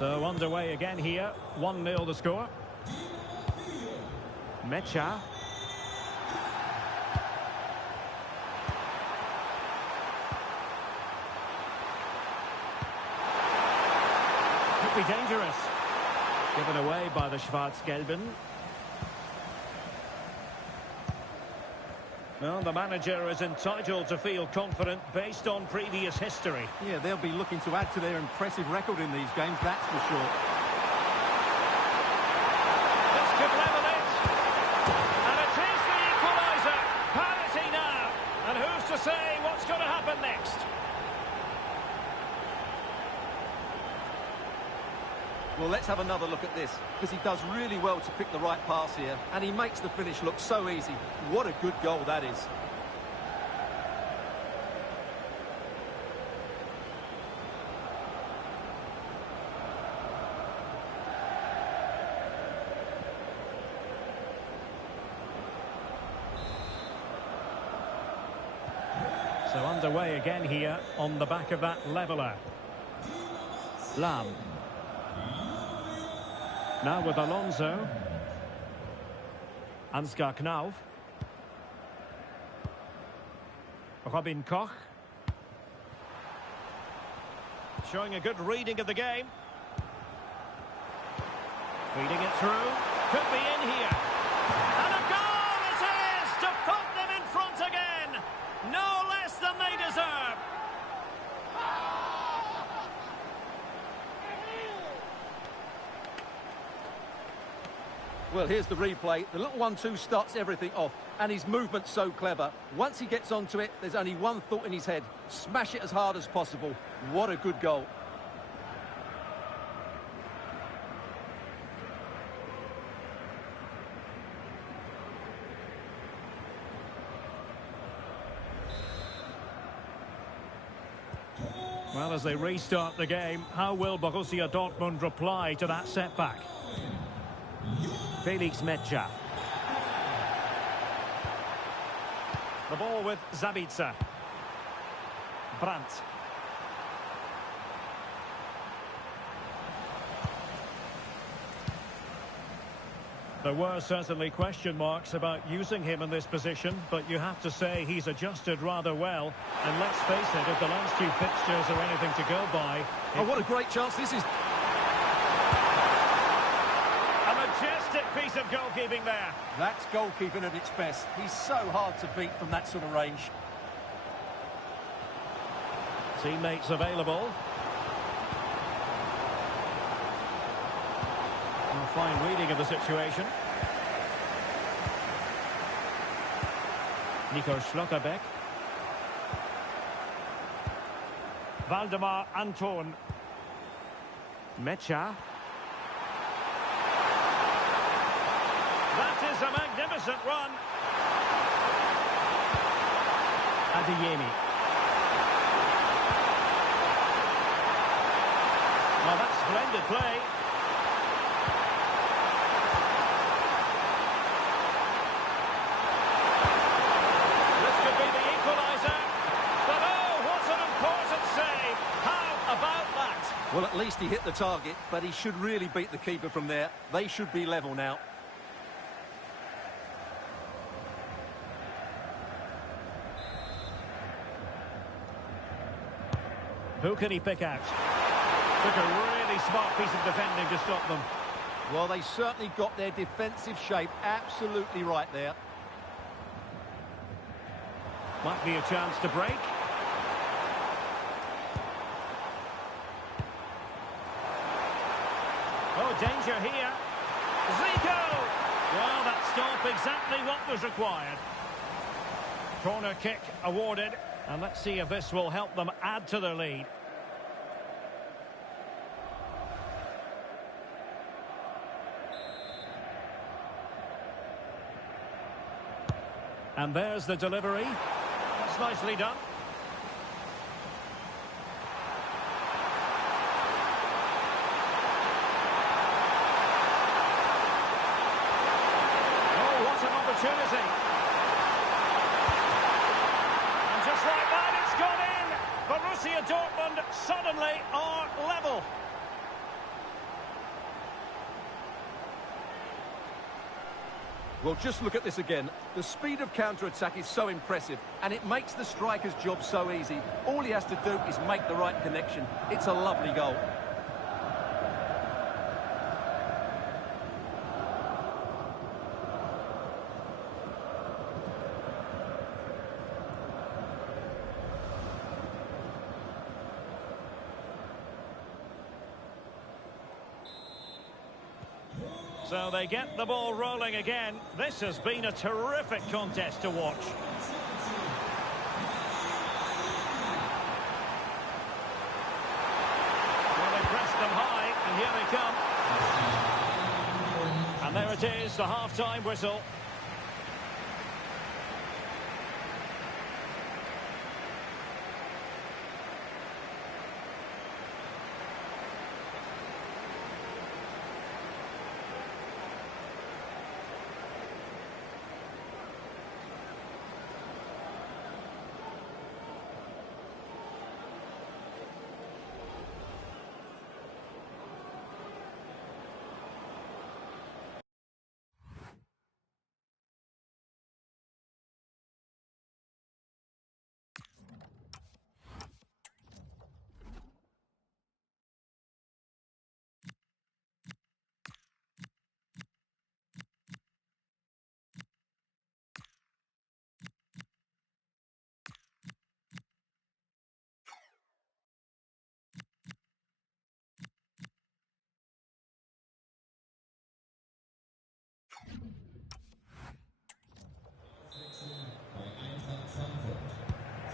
So underway again here. 1-0 the score. Mecha. Could be dangerous. Given away by the Schwarz-Gelben. Well, the manager is entitled to feel confident based on previous history. Yeah, they'll be looking to add to their impressive record in these games, that's for sure. This could level it. And it is the equaliser. Parity now. And who's to say what's going to happen next? Well, let's have another look at this, because he does really well to pick the right pass here, and he makes the finish look so easy. What a good goal that is. So underway again here on the back of that leveller. Lam. Now with Alonso. Ansgar Knauf. Robin Koch. Showing a good reading of the game. Feeding it through. Could be in here. And a goal it is to put them in front again. No less than they deserve. Well, here's the replay. The little 1-2 starts everything off, and his movement's so clever. Once he gets onto it, there's only one thought in his head. Smash it as hard as possible. What a good goal. Well, as they restart the game, how will Borussia Dortmund reply to that setback? Felix Mecha. The ball with Zabitzer. Brandt. There were certainly question marks about using him in this position, but you have to say he's adjusted rather well. And let's face it, if the last two fixtures are anything to go by... Oh, what a great chance this is. A majestic piece of goalkeeping there. That's goalkeeping at its best. He's so hard to beat from that sort of range. Teammates available. A fine reading of the situation. Nico Schlotterbeck. Waldemar Anton. Mecha. That is a magnificent run. Adeyemi. Well, that's splendid play. This could be the equaliser. But oh, what an important save. How about that? Well, at least he hit the target, but he should really beat the keeper from there. They should be level now. Who can he pick out? Took a really smart piece of defending to stop them. Well, they certainly got their defensive shape absolutely right there. Might be a chance to break. Oh, danger here. Zico! Well, that stop exactly what was required. Corner kick awarded. And let's see if this will help them add to their lead. And there's the delivery. That's nicely done. Oh, what an opportunity. And just like that, it's gone in. Borussia Dortmund suddenly are level. Well, just look at this again. The speed of counter-attack is so impressive, and it makes the striker's job so easy. All he has to do is make the right connection. It's a lovely goal. So they get the ball rolling again. This has been a terrific contest to watch. Well, they pressed them high, and here they come. And there it is, the half-time whistle.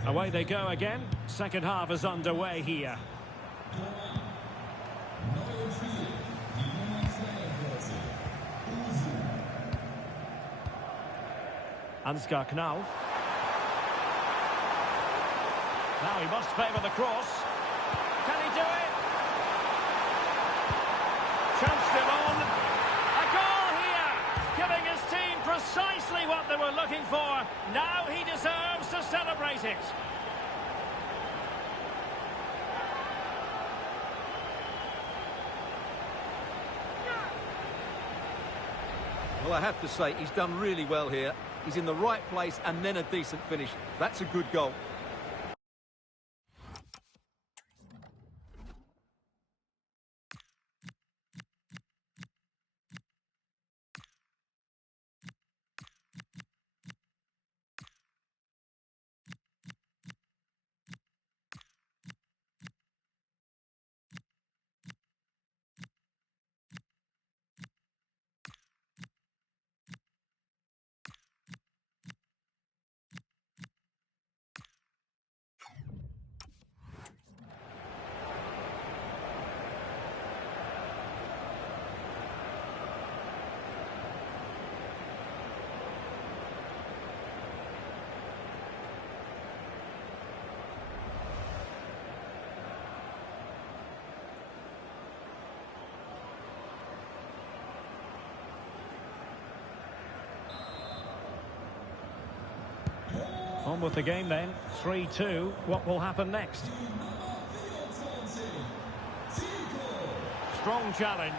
Away they go again. Second half is underway here. Ansgar Knauf. Now he must favour the cross. Can he do it? Chanced him on. A goal here! Giving his team precisely what they were looking for. Now he deserves to celebrate it. Well, I have to say, he's done really well here. He's in the right place and then a decent finish. That's a good goal. On with the game then, 3-2. What will happen next? Strong challenge.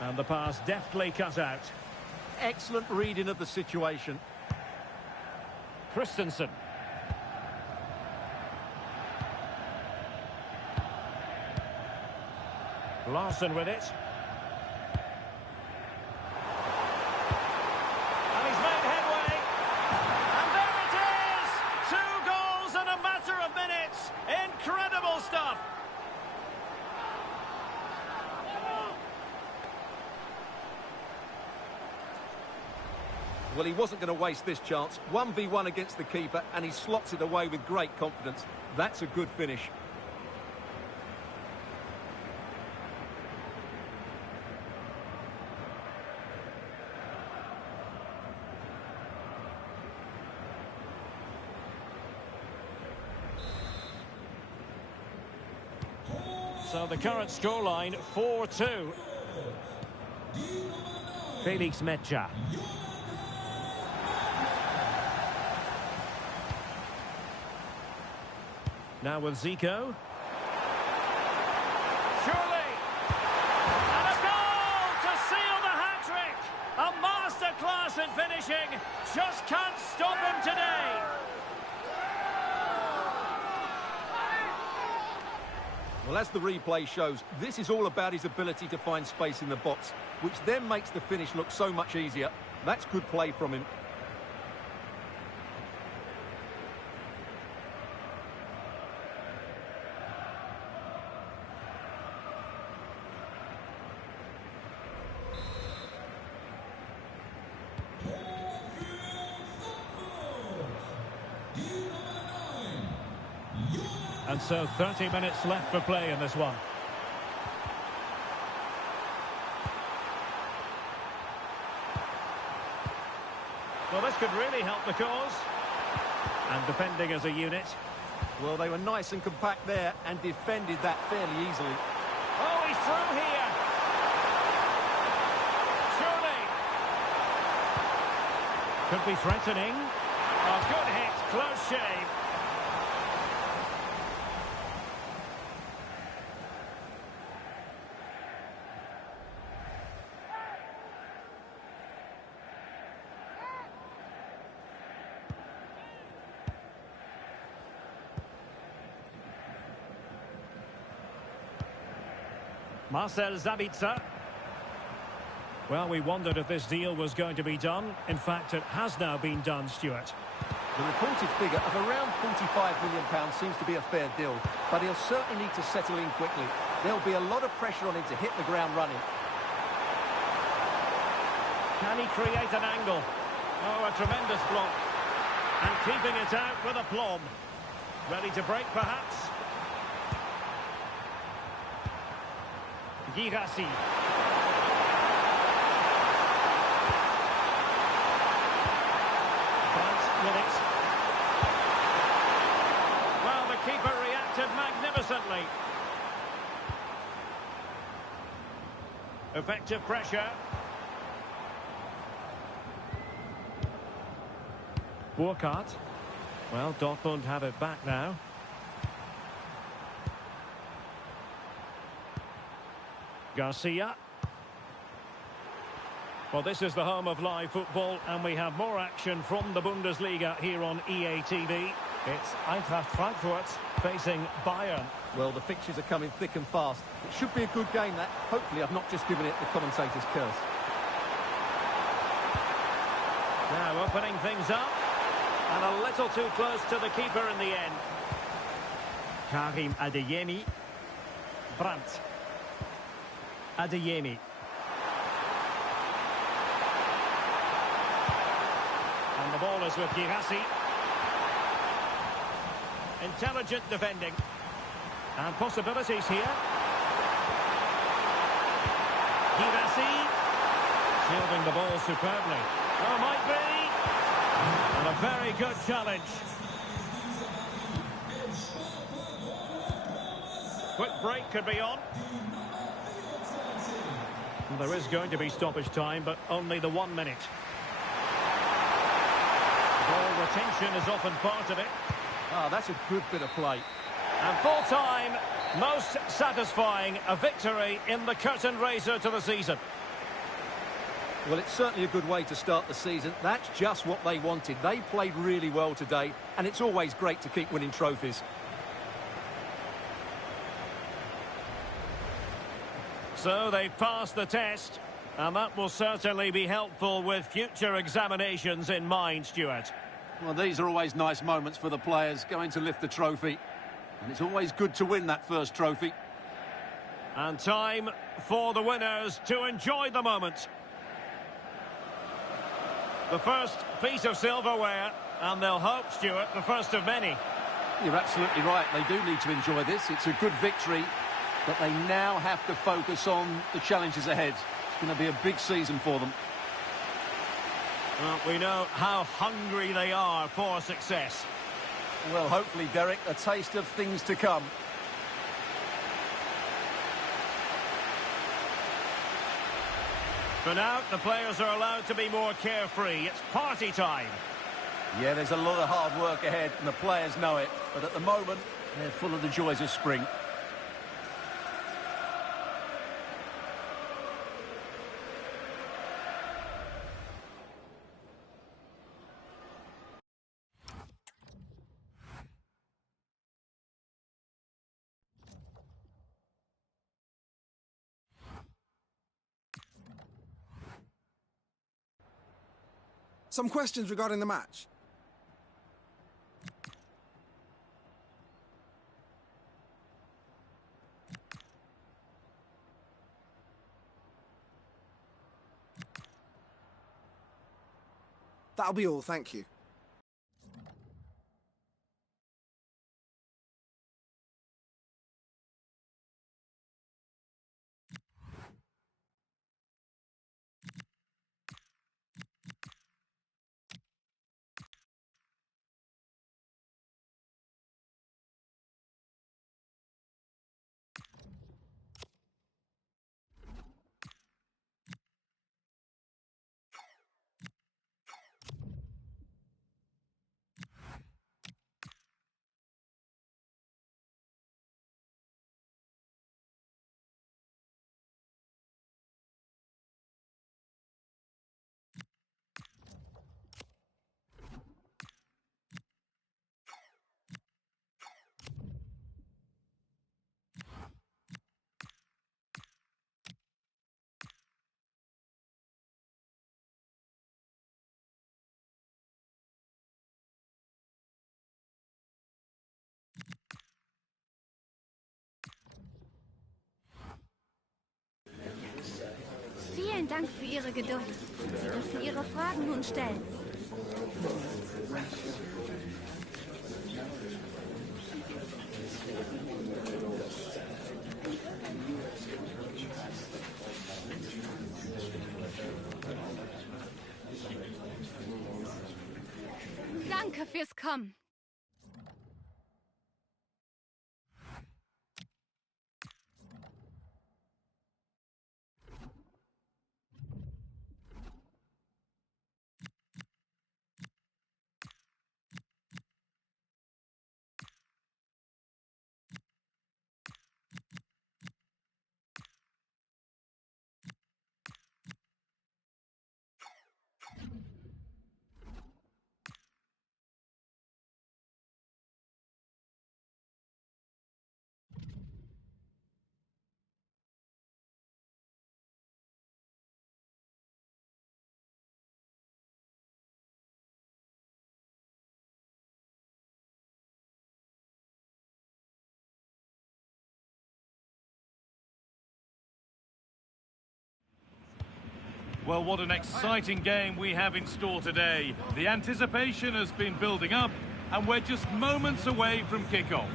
And the pass deftly cut out. Excellent reading of the situation. Christensen. Larson with it. Well, he wasn't going to waste this chance. 1v1 against the keeper, and he slots it away with great confidence. That's a good finish. So the current scoreline, 4-2. Felix Mecha. Now with Zico. Surely! And a goal to seal class in finishing. Just can't stop him today. Well, as the replay shows, this is all about his ability to find space in the box, which then makes the finish look so much easier. That's good play from him. And so 30 minutes left for play in this one. Well, this could really help the cause. And defending as a unit. Well, they were nice and compact there and defended that fairly easily. Oh, he's through here. Surely. Could be threatening. Oh, good hit. Close shave. Marcel Sabitzer. Well, we wondered if this deal was going to be done. In fact, it has now been done, Stuart. The reported figure of around £45 million seems to be a fair deal, but he'll certainly need to settle in quickly. There'll be a lot of pressure on him to hit the ground running. Can he create an angle? Oh, a tremendous block. And keeping it out with aplomb. Ready to break, perhaps? Girassi. With it. Well, the keeper reacted magnificently. Effective pressure. Burkhardt. Well, Dortmund have it back now. Garcia. Well, this is the home of live football, and we have more action from the Bundesliga here on EA TV. It's Eintrachtom facing Bayern. Well, the fixtures are coming thick and fast. It should be a good game, that. Hopefully, I've not just given it the commentator's curse. Now opening things up, and a little too close to the keeper in the end. Karim Adeyemi. Brandt. Adeyemi. And the ball is with Girassi. Intelligent defending. And possibilities here. Girassi. Shielding the ball superbly. Oh, might be. And a very good challenge. Quick break could be on. Well, there is going to be stoppage time, but only the 1 minute. Ball retention is often part of it. Ah, that's a good bit of play. And full time, most satisfying, a victory in the curtain raiser to the season. Well, it's certainly a good way to start the season. That's just what they wanted. They played really well today, and it's always great to keep winning trophies. So they've passed the test, and that will certainly be helpful with future examinations in mind, Stuart. Well, these are always nice moments for the players going to lift the trophy. And it's always good to win that first trophy. And time for the winners to enjoy the moment. The first piece of silverware, and they'll hope, Stuart, the first of many. You're absolutely right. They do need to enjoy this. It's a good victory, but they now have to focus on the challenges ahead. It's going to be a big season for them. Well, we know how hungry they are for success. Well, hopefully, Derek, a taste of things to come. For now, the players are allowed to be more carefree. It's party time. Yeah, there's a lot of hard work ahead, and the players know it. But at the moment, they're full of the joys of spring. Some questions regarding the match. That'll be all, thank you. Vielen Dank für Ihre Geduld. Sie dürfen Ihre Fragen nun stellen. Danke fürs Kommen. Well, what an exciting game we have in store today. The anticipation has been building up, and we're just moments away from kick-off.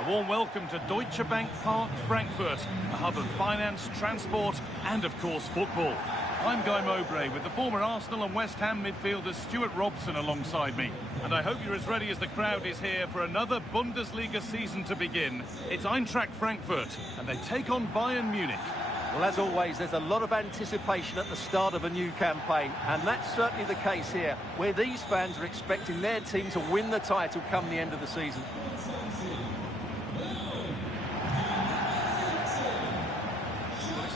A warm welcome to Deutsche Bank Park, Frankfurt, a hub of finance, transport, and of course football. I'm Guy Mowbray with the former Arsenal and West Ham midfielder Stuart Robson alongside me. And I hope you're as ready as the crowd is here for another Bundesliga season to begin. It's Eintracht Frankfurt, and they take on Bayern Munich. Well, as always, there's a lot of anticipation at the start of a new campaign, and that's certainly the case here, where these fans are expecting their team to win the title come the end of the season.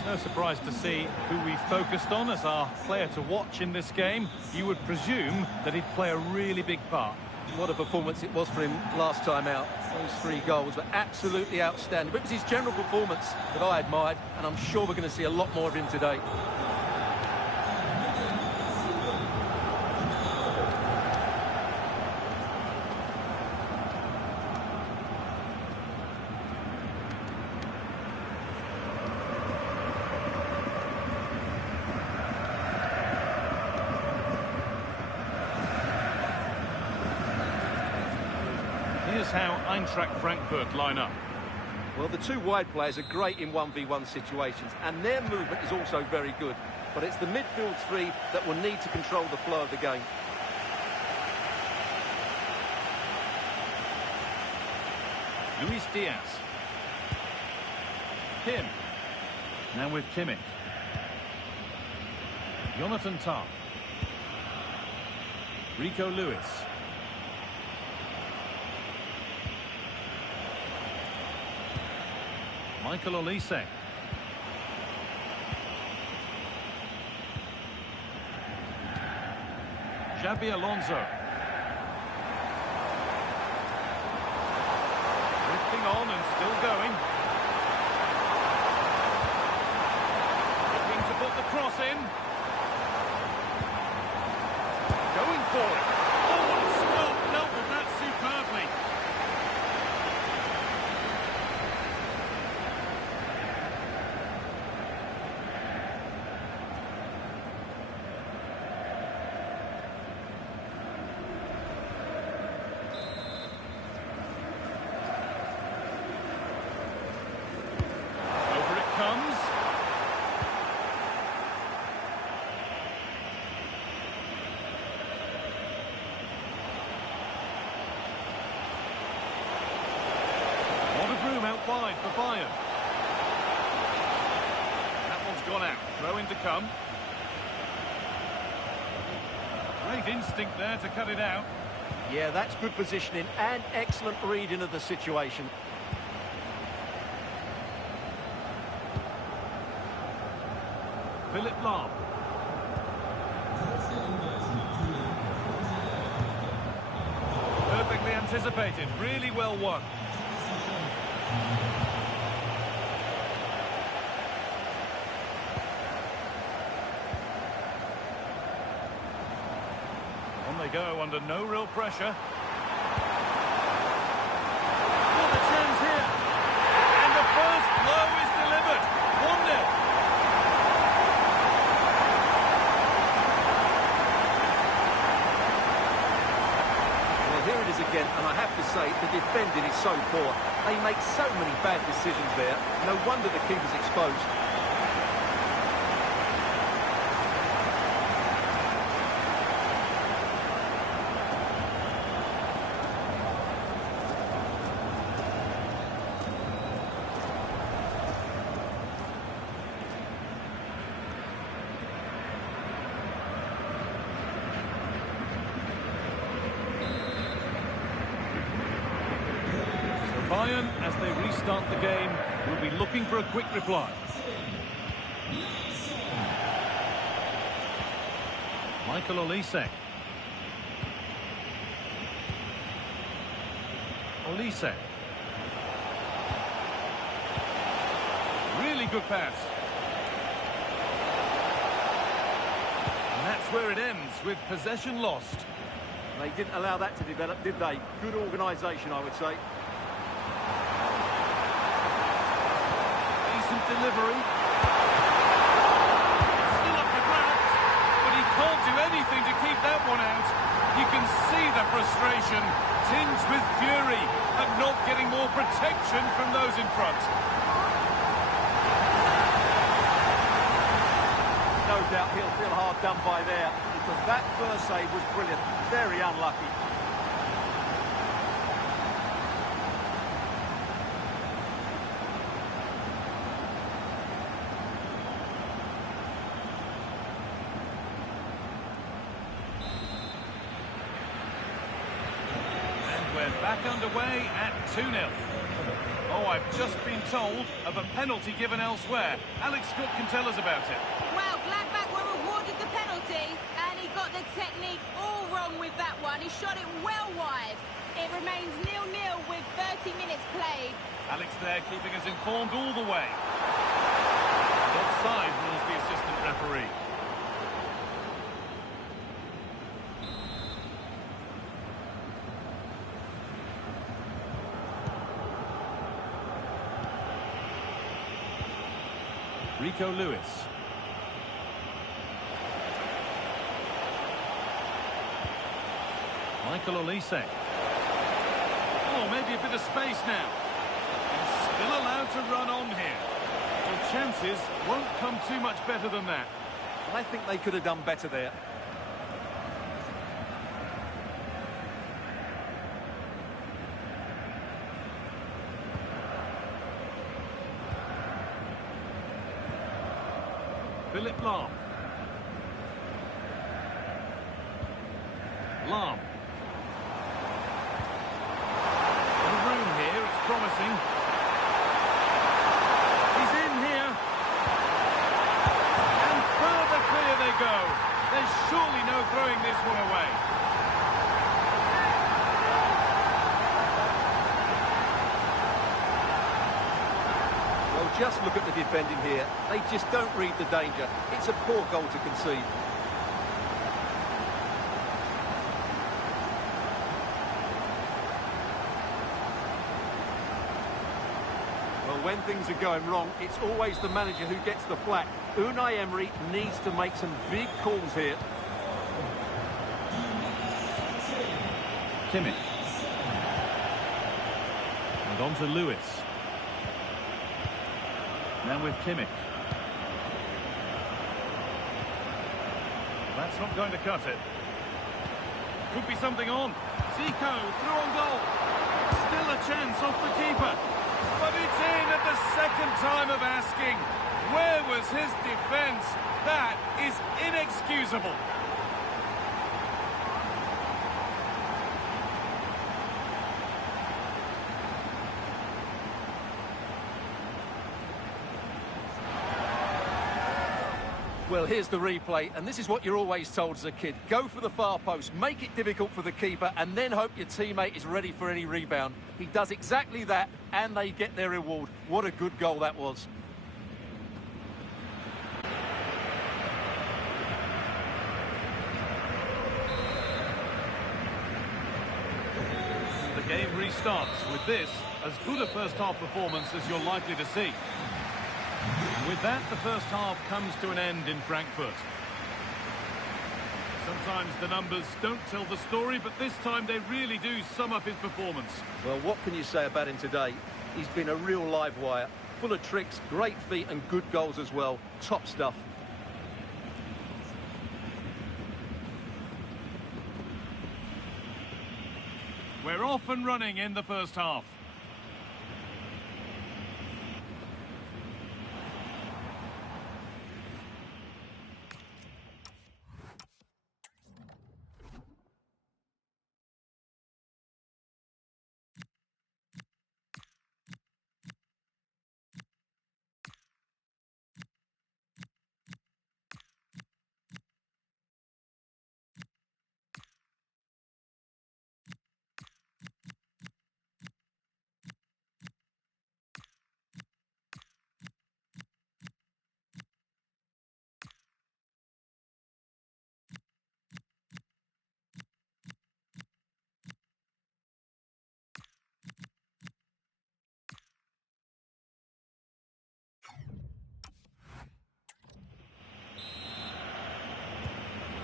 No surprise to see who we focused on as our player to watch in this game. You would presume that he'd play a really big part. What a performance it was for him last time out. Those 3 goals were absolutely outstanding. But it was his general performance that I admired, and I'm sure we're going to see a lot more of him today. Here's how Eintracht Frankfurt line up. Well, the 2 wide players are great in 1v1 situations, and their movement is also very good. But it's the midfield 3 that will need to control the flow of the game. Luis Diaz. Kim. Now with Kimmich. Jonathan Tah. Rico Lewis. Michael Olise. Xabi Alonso. Drifting on and still going. Looking to put the cross in. Going for it. Oh, what a stop! Dealt with that superbly. Over it comes. Room out wide for Bayern. That one's gone out. Throw in to come. Great instinct there to cut it out. Yeah, that's good positioning and excellent reading of the situation. Philip Lahm. Perfectly anticipated. Really well won. On they go under no real pressure. What a chance here. And the first blow is delivered. 1-0. Well, here it is again, and I have to say, the defending is so poor. They make so many bad decisions there. No wonder the keeper's exposed. Bayern, as they restart the game, will be looking for a quick reply. Michael Olise. Olise. Really good pass. And that's where it ends, with possession lost. They didn't allow that to develop, did they? Good organisation, I would say. Decent delivery. Still up for grabs, but he can't do anything to keep that one out. You can see the frustration, tinged with fury, at not getting more protection from those in front. No doubt he'll feel hard done by there, because that first save was brilliant. Very unlucky. We're back underway at 2-0. Oh, I've just been told of a penalty given elsewhere. Alex Scott can tell us about it. Well, Gladbach were rewarded the penalty, and he got the technique all wrong with that one. He shot it well wide. It remains 0-0 with 30 minutes played. Alex there keeping us informed all the way. Offside rules the assistant referee. Rico Lewis. Michael Olise. Oh, maybe a bit of space now. And still allowed to run on here. Well, chances won't come too much better than that. I think they could have done better there. Philip Lahm. Lahm. A room here, it's promising. He's in here. And further clear they go. There's surely no throwing this one away. Just look at the defending here. They just don't read the danger. It's a poor goal to concede. Well, when things are going wrong, it's always the manager who gets the flak. Unai Emery needs to make some big calls here. Kimmich. And on to Lewis. Now with Kimmich. That's not going to cut it. Could be something on. Zico through on goal. Still a chance off the keeper. But it's in at the second time of asking. Where was his defence? That is inexcusable. Well, here's the replay, and this is what you're always told as a kid. Go for the far post, make it difficult for the keeper, and then hope your teammate is ready for any rebound. He does exactly that, and they get their reward. What a good goal that was. The game restarts with this, as good a first-half performance as you're likely to see. With that, the first half comes to an end in Frankfurt. Sometimes the numbers don't tell the story, but this time they really do sum up his performance. Well, what can you say about him today? He's been a real live wire, full of tricks, great feet and good goals as well. Top stuff. We're off and running in the first half.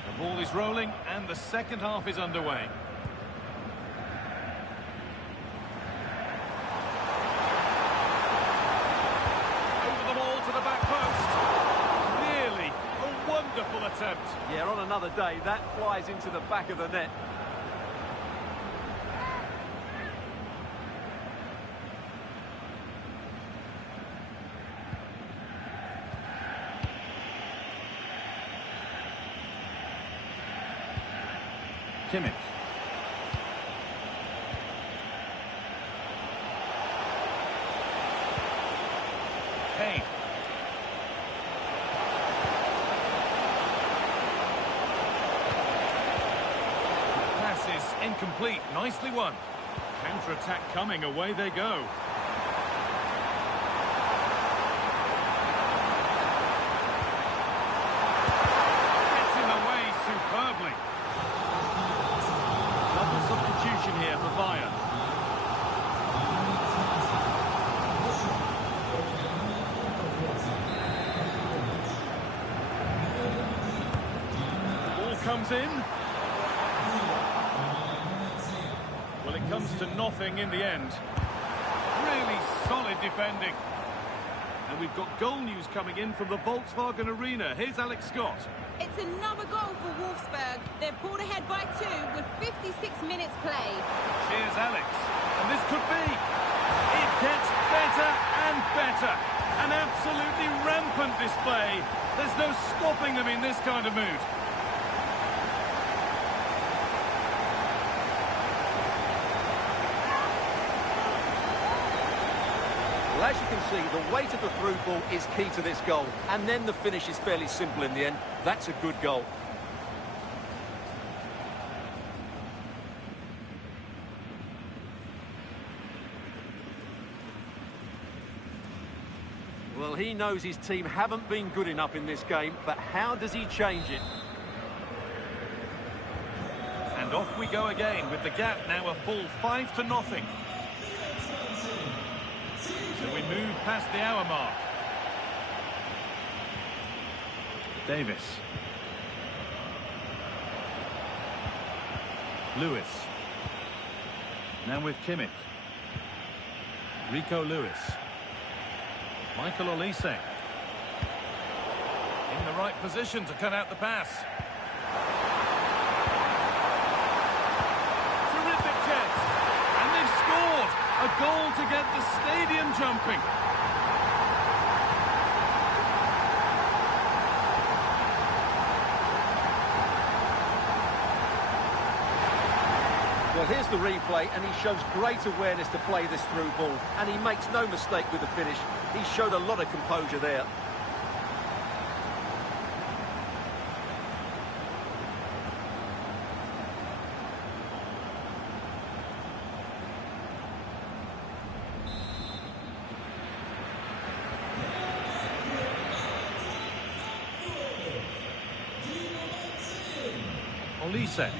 The ball is rolling and the second half is underway. Over the ball to the back post. Nearly a wonderful attempt. Yeah, on another day, that flies into the back of the net. Kimmich. Kane. Pass is incomplete. Nicely won. Counter-attack coming. Away they go. Gets in the way superbly. Double substitution here for Bayern. Ball comes in. Well, it comes to nothing in the end. Really solid defending. And we've got goal news coming in from the Volkswagen Arena. Here's Alex Scott. It's another goal for Wolfsburg. They're pulled ahead by 2 with 56 minutes played. Cheers, Alex. And this could be. It gets better and better. An absolutely rampant display. There's no stopping them in this kind of mood. Well, as you can see, the weight of the through ball is key to this goal. And then the finish is fairly simple in the end. That's a good goal. Well, he knows his team haven't been good enough in this game, but how does he change it? And off we go again with the gap now a full 5-0. So we move past the hour mark. Davis. Lewis. Now with Kimmich. Rico Lewis. Michael Olise. In the right position to cut out the pass. Terrific chance. And they've scored. A goal to get the stadium jumping. Well, here's the replay, and he shows great awareness to play this through ball. And he makes no mistake with the finish. He showed a lot of composure there. Olise.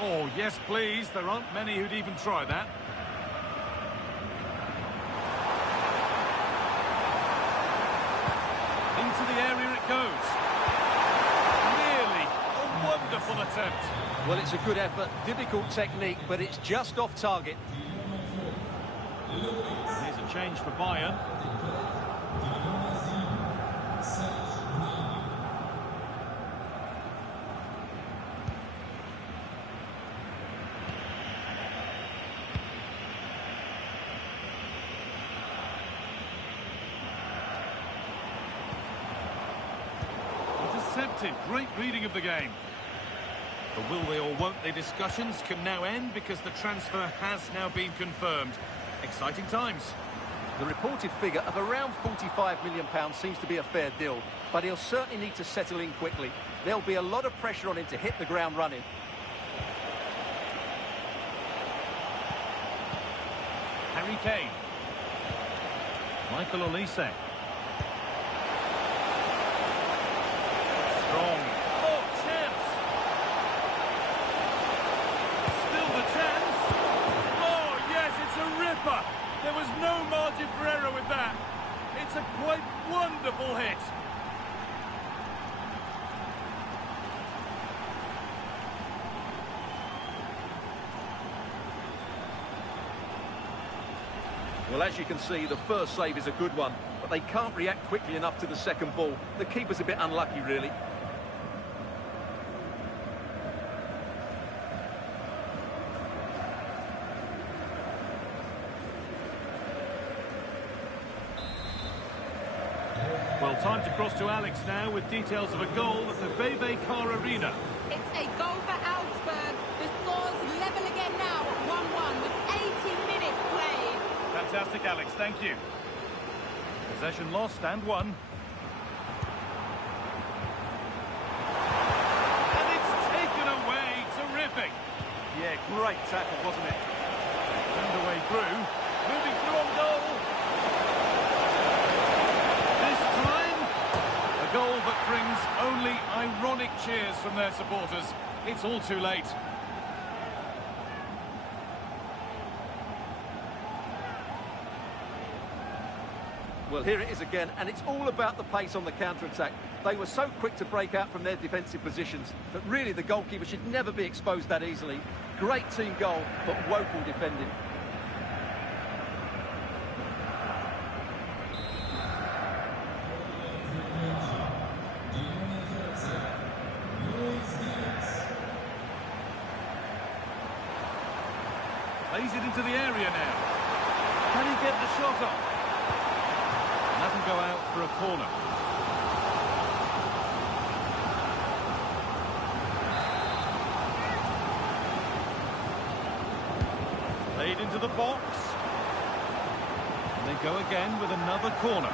Oh, yes, please. There aren't many who'd even try that. Into the area it goes. Nearly. A wonderful attempt. Well, it's a good effort, difficult technique, but it's just off target. Here's a change for Bayern. Intercepted. Great reading of the game. The will they or won't they discussions can now end because the transfer has now been confirmed. Exciting times. The reported figure of around £45 million seems to be a fair deal, but he'll certainly need to settle in quickly. There'll be a lot of pressure on him to hit the ground running. Harry Kane. Michael Olise. Strong. Oh, chance. Still the chance. Oh, yes, it's a ripper. There was no margin for error with that. It's a quite wonderful hit. Well, as you can see, the first save is a good one, but they can't react quickly enough to the second ball. The keeper's a bit unlucky, really. Well, time to cross to Alex now with details of a goal at the Veve Car Arena. It's a goal for Augsburg. The score's level again now at 1-1 with 80 minutes played. Fantastic, Alex. Thank you. Possession lost and won. And it's taken away. Terrific. Yeah, great tackle, wasn't it? Found a way through. Moving through on goal. This time, a goal that brings only ironic cheers from their supporters. It's all too late. Well, here it is again, and it's all about the pace on the counter-attack. They were so quick to break out from their defensive positions that really the goalkeeper should never be exposed that easily. Great team goal, but woeful defending. Plays it into the area now. Can he get the shot off? That'll go out for a corner. Played into the box. And they go again with another corner.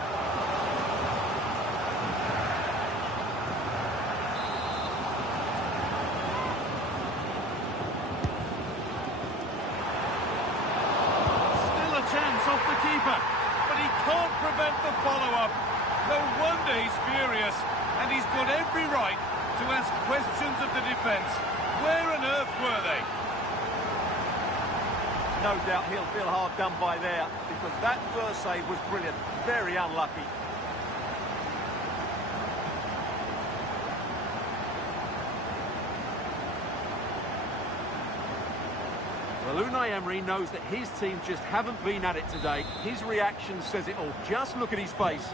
Still a chance off the keeper. prevent the follow-up. No wonder he's furious, and he's got every right to ask questions of the defence. Where on earth were they? No doubt he'll feel hard done by there, because that first save was brilliant. Very unlucky. Well, Unai Emery knows that his team just haven't been at it today. His reaction says it all. Just look at his face.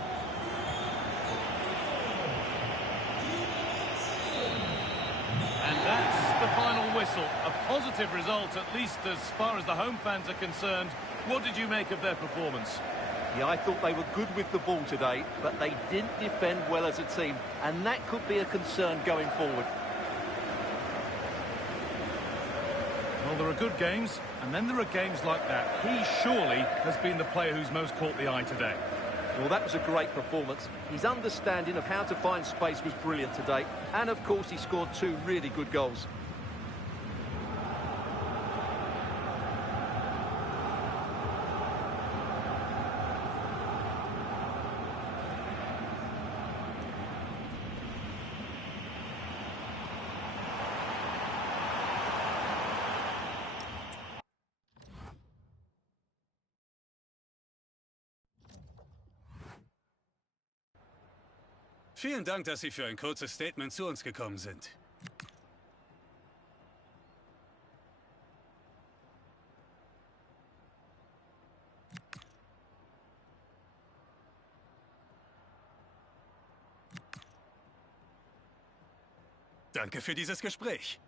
And that's the final whistle. A positive result, at least as far as the home fans are concerned. What did you make of their performance? Yeah, I thought they were good with the ball today, but they didn't defend well as a team, and that could be a concern going forward. Well, there are good games, and then there are games like that. He surely has been the player who's most caught the eye today. Well, that was a great performance. His understanding of how to find space was brilliant today, and of course he scored 2 really good goals. Vielen Dank, dass Sie für ein kurzes Statement zu uns gekommen sind. Danke für dieses Gespräch.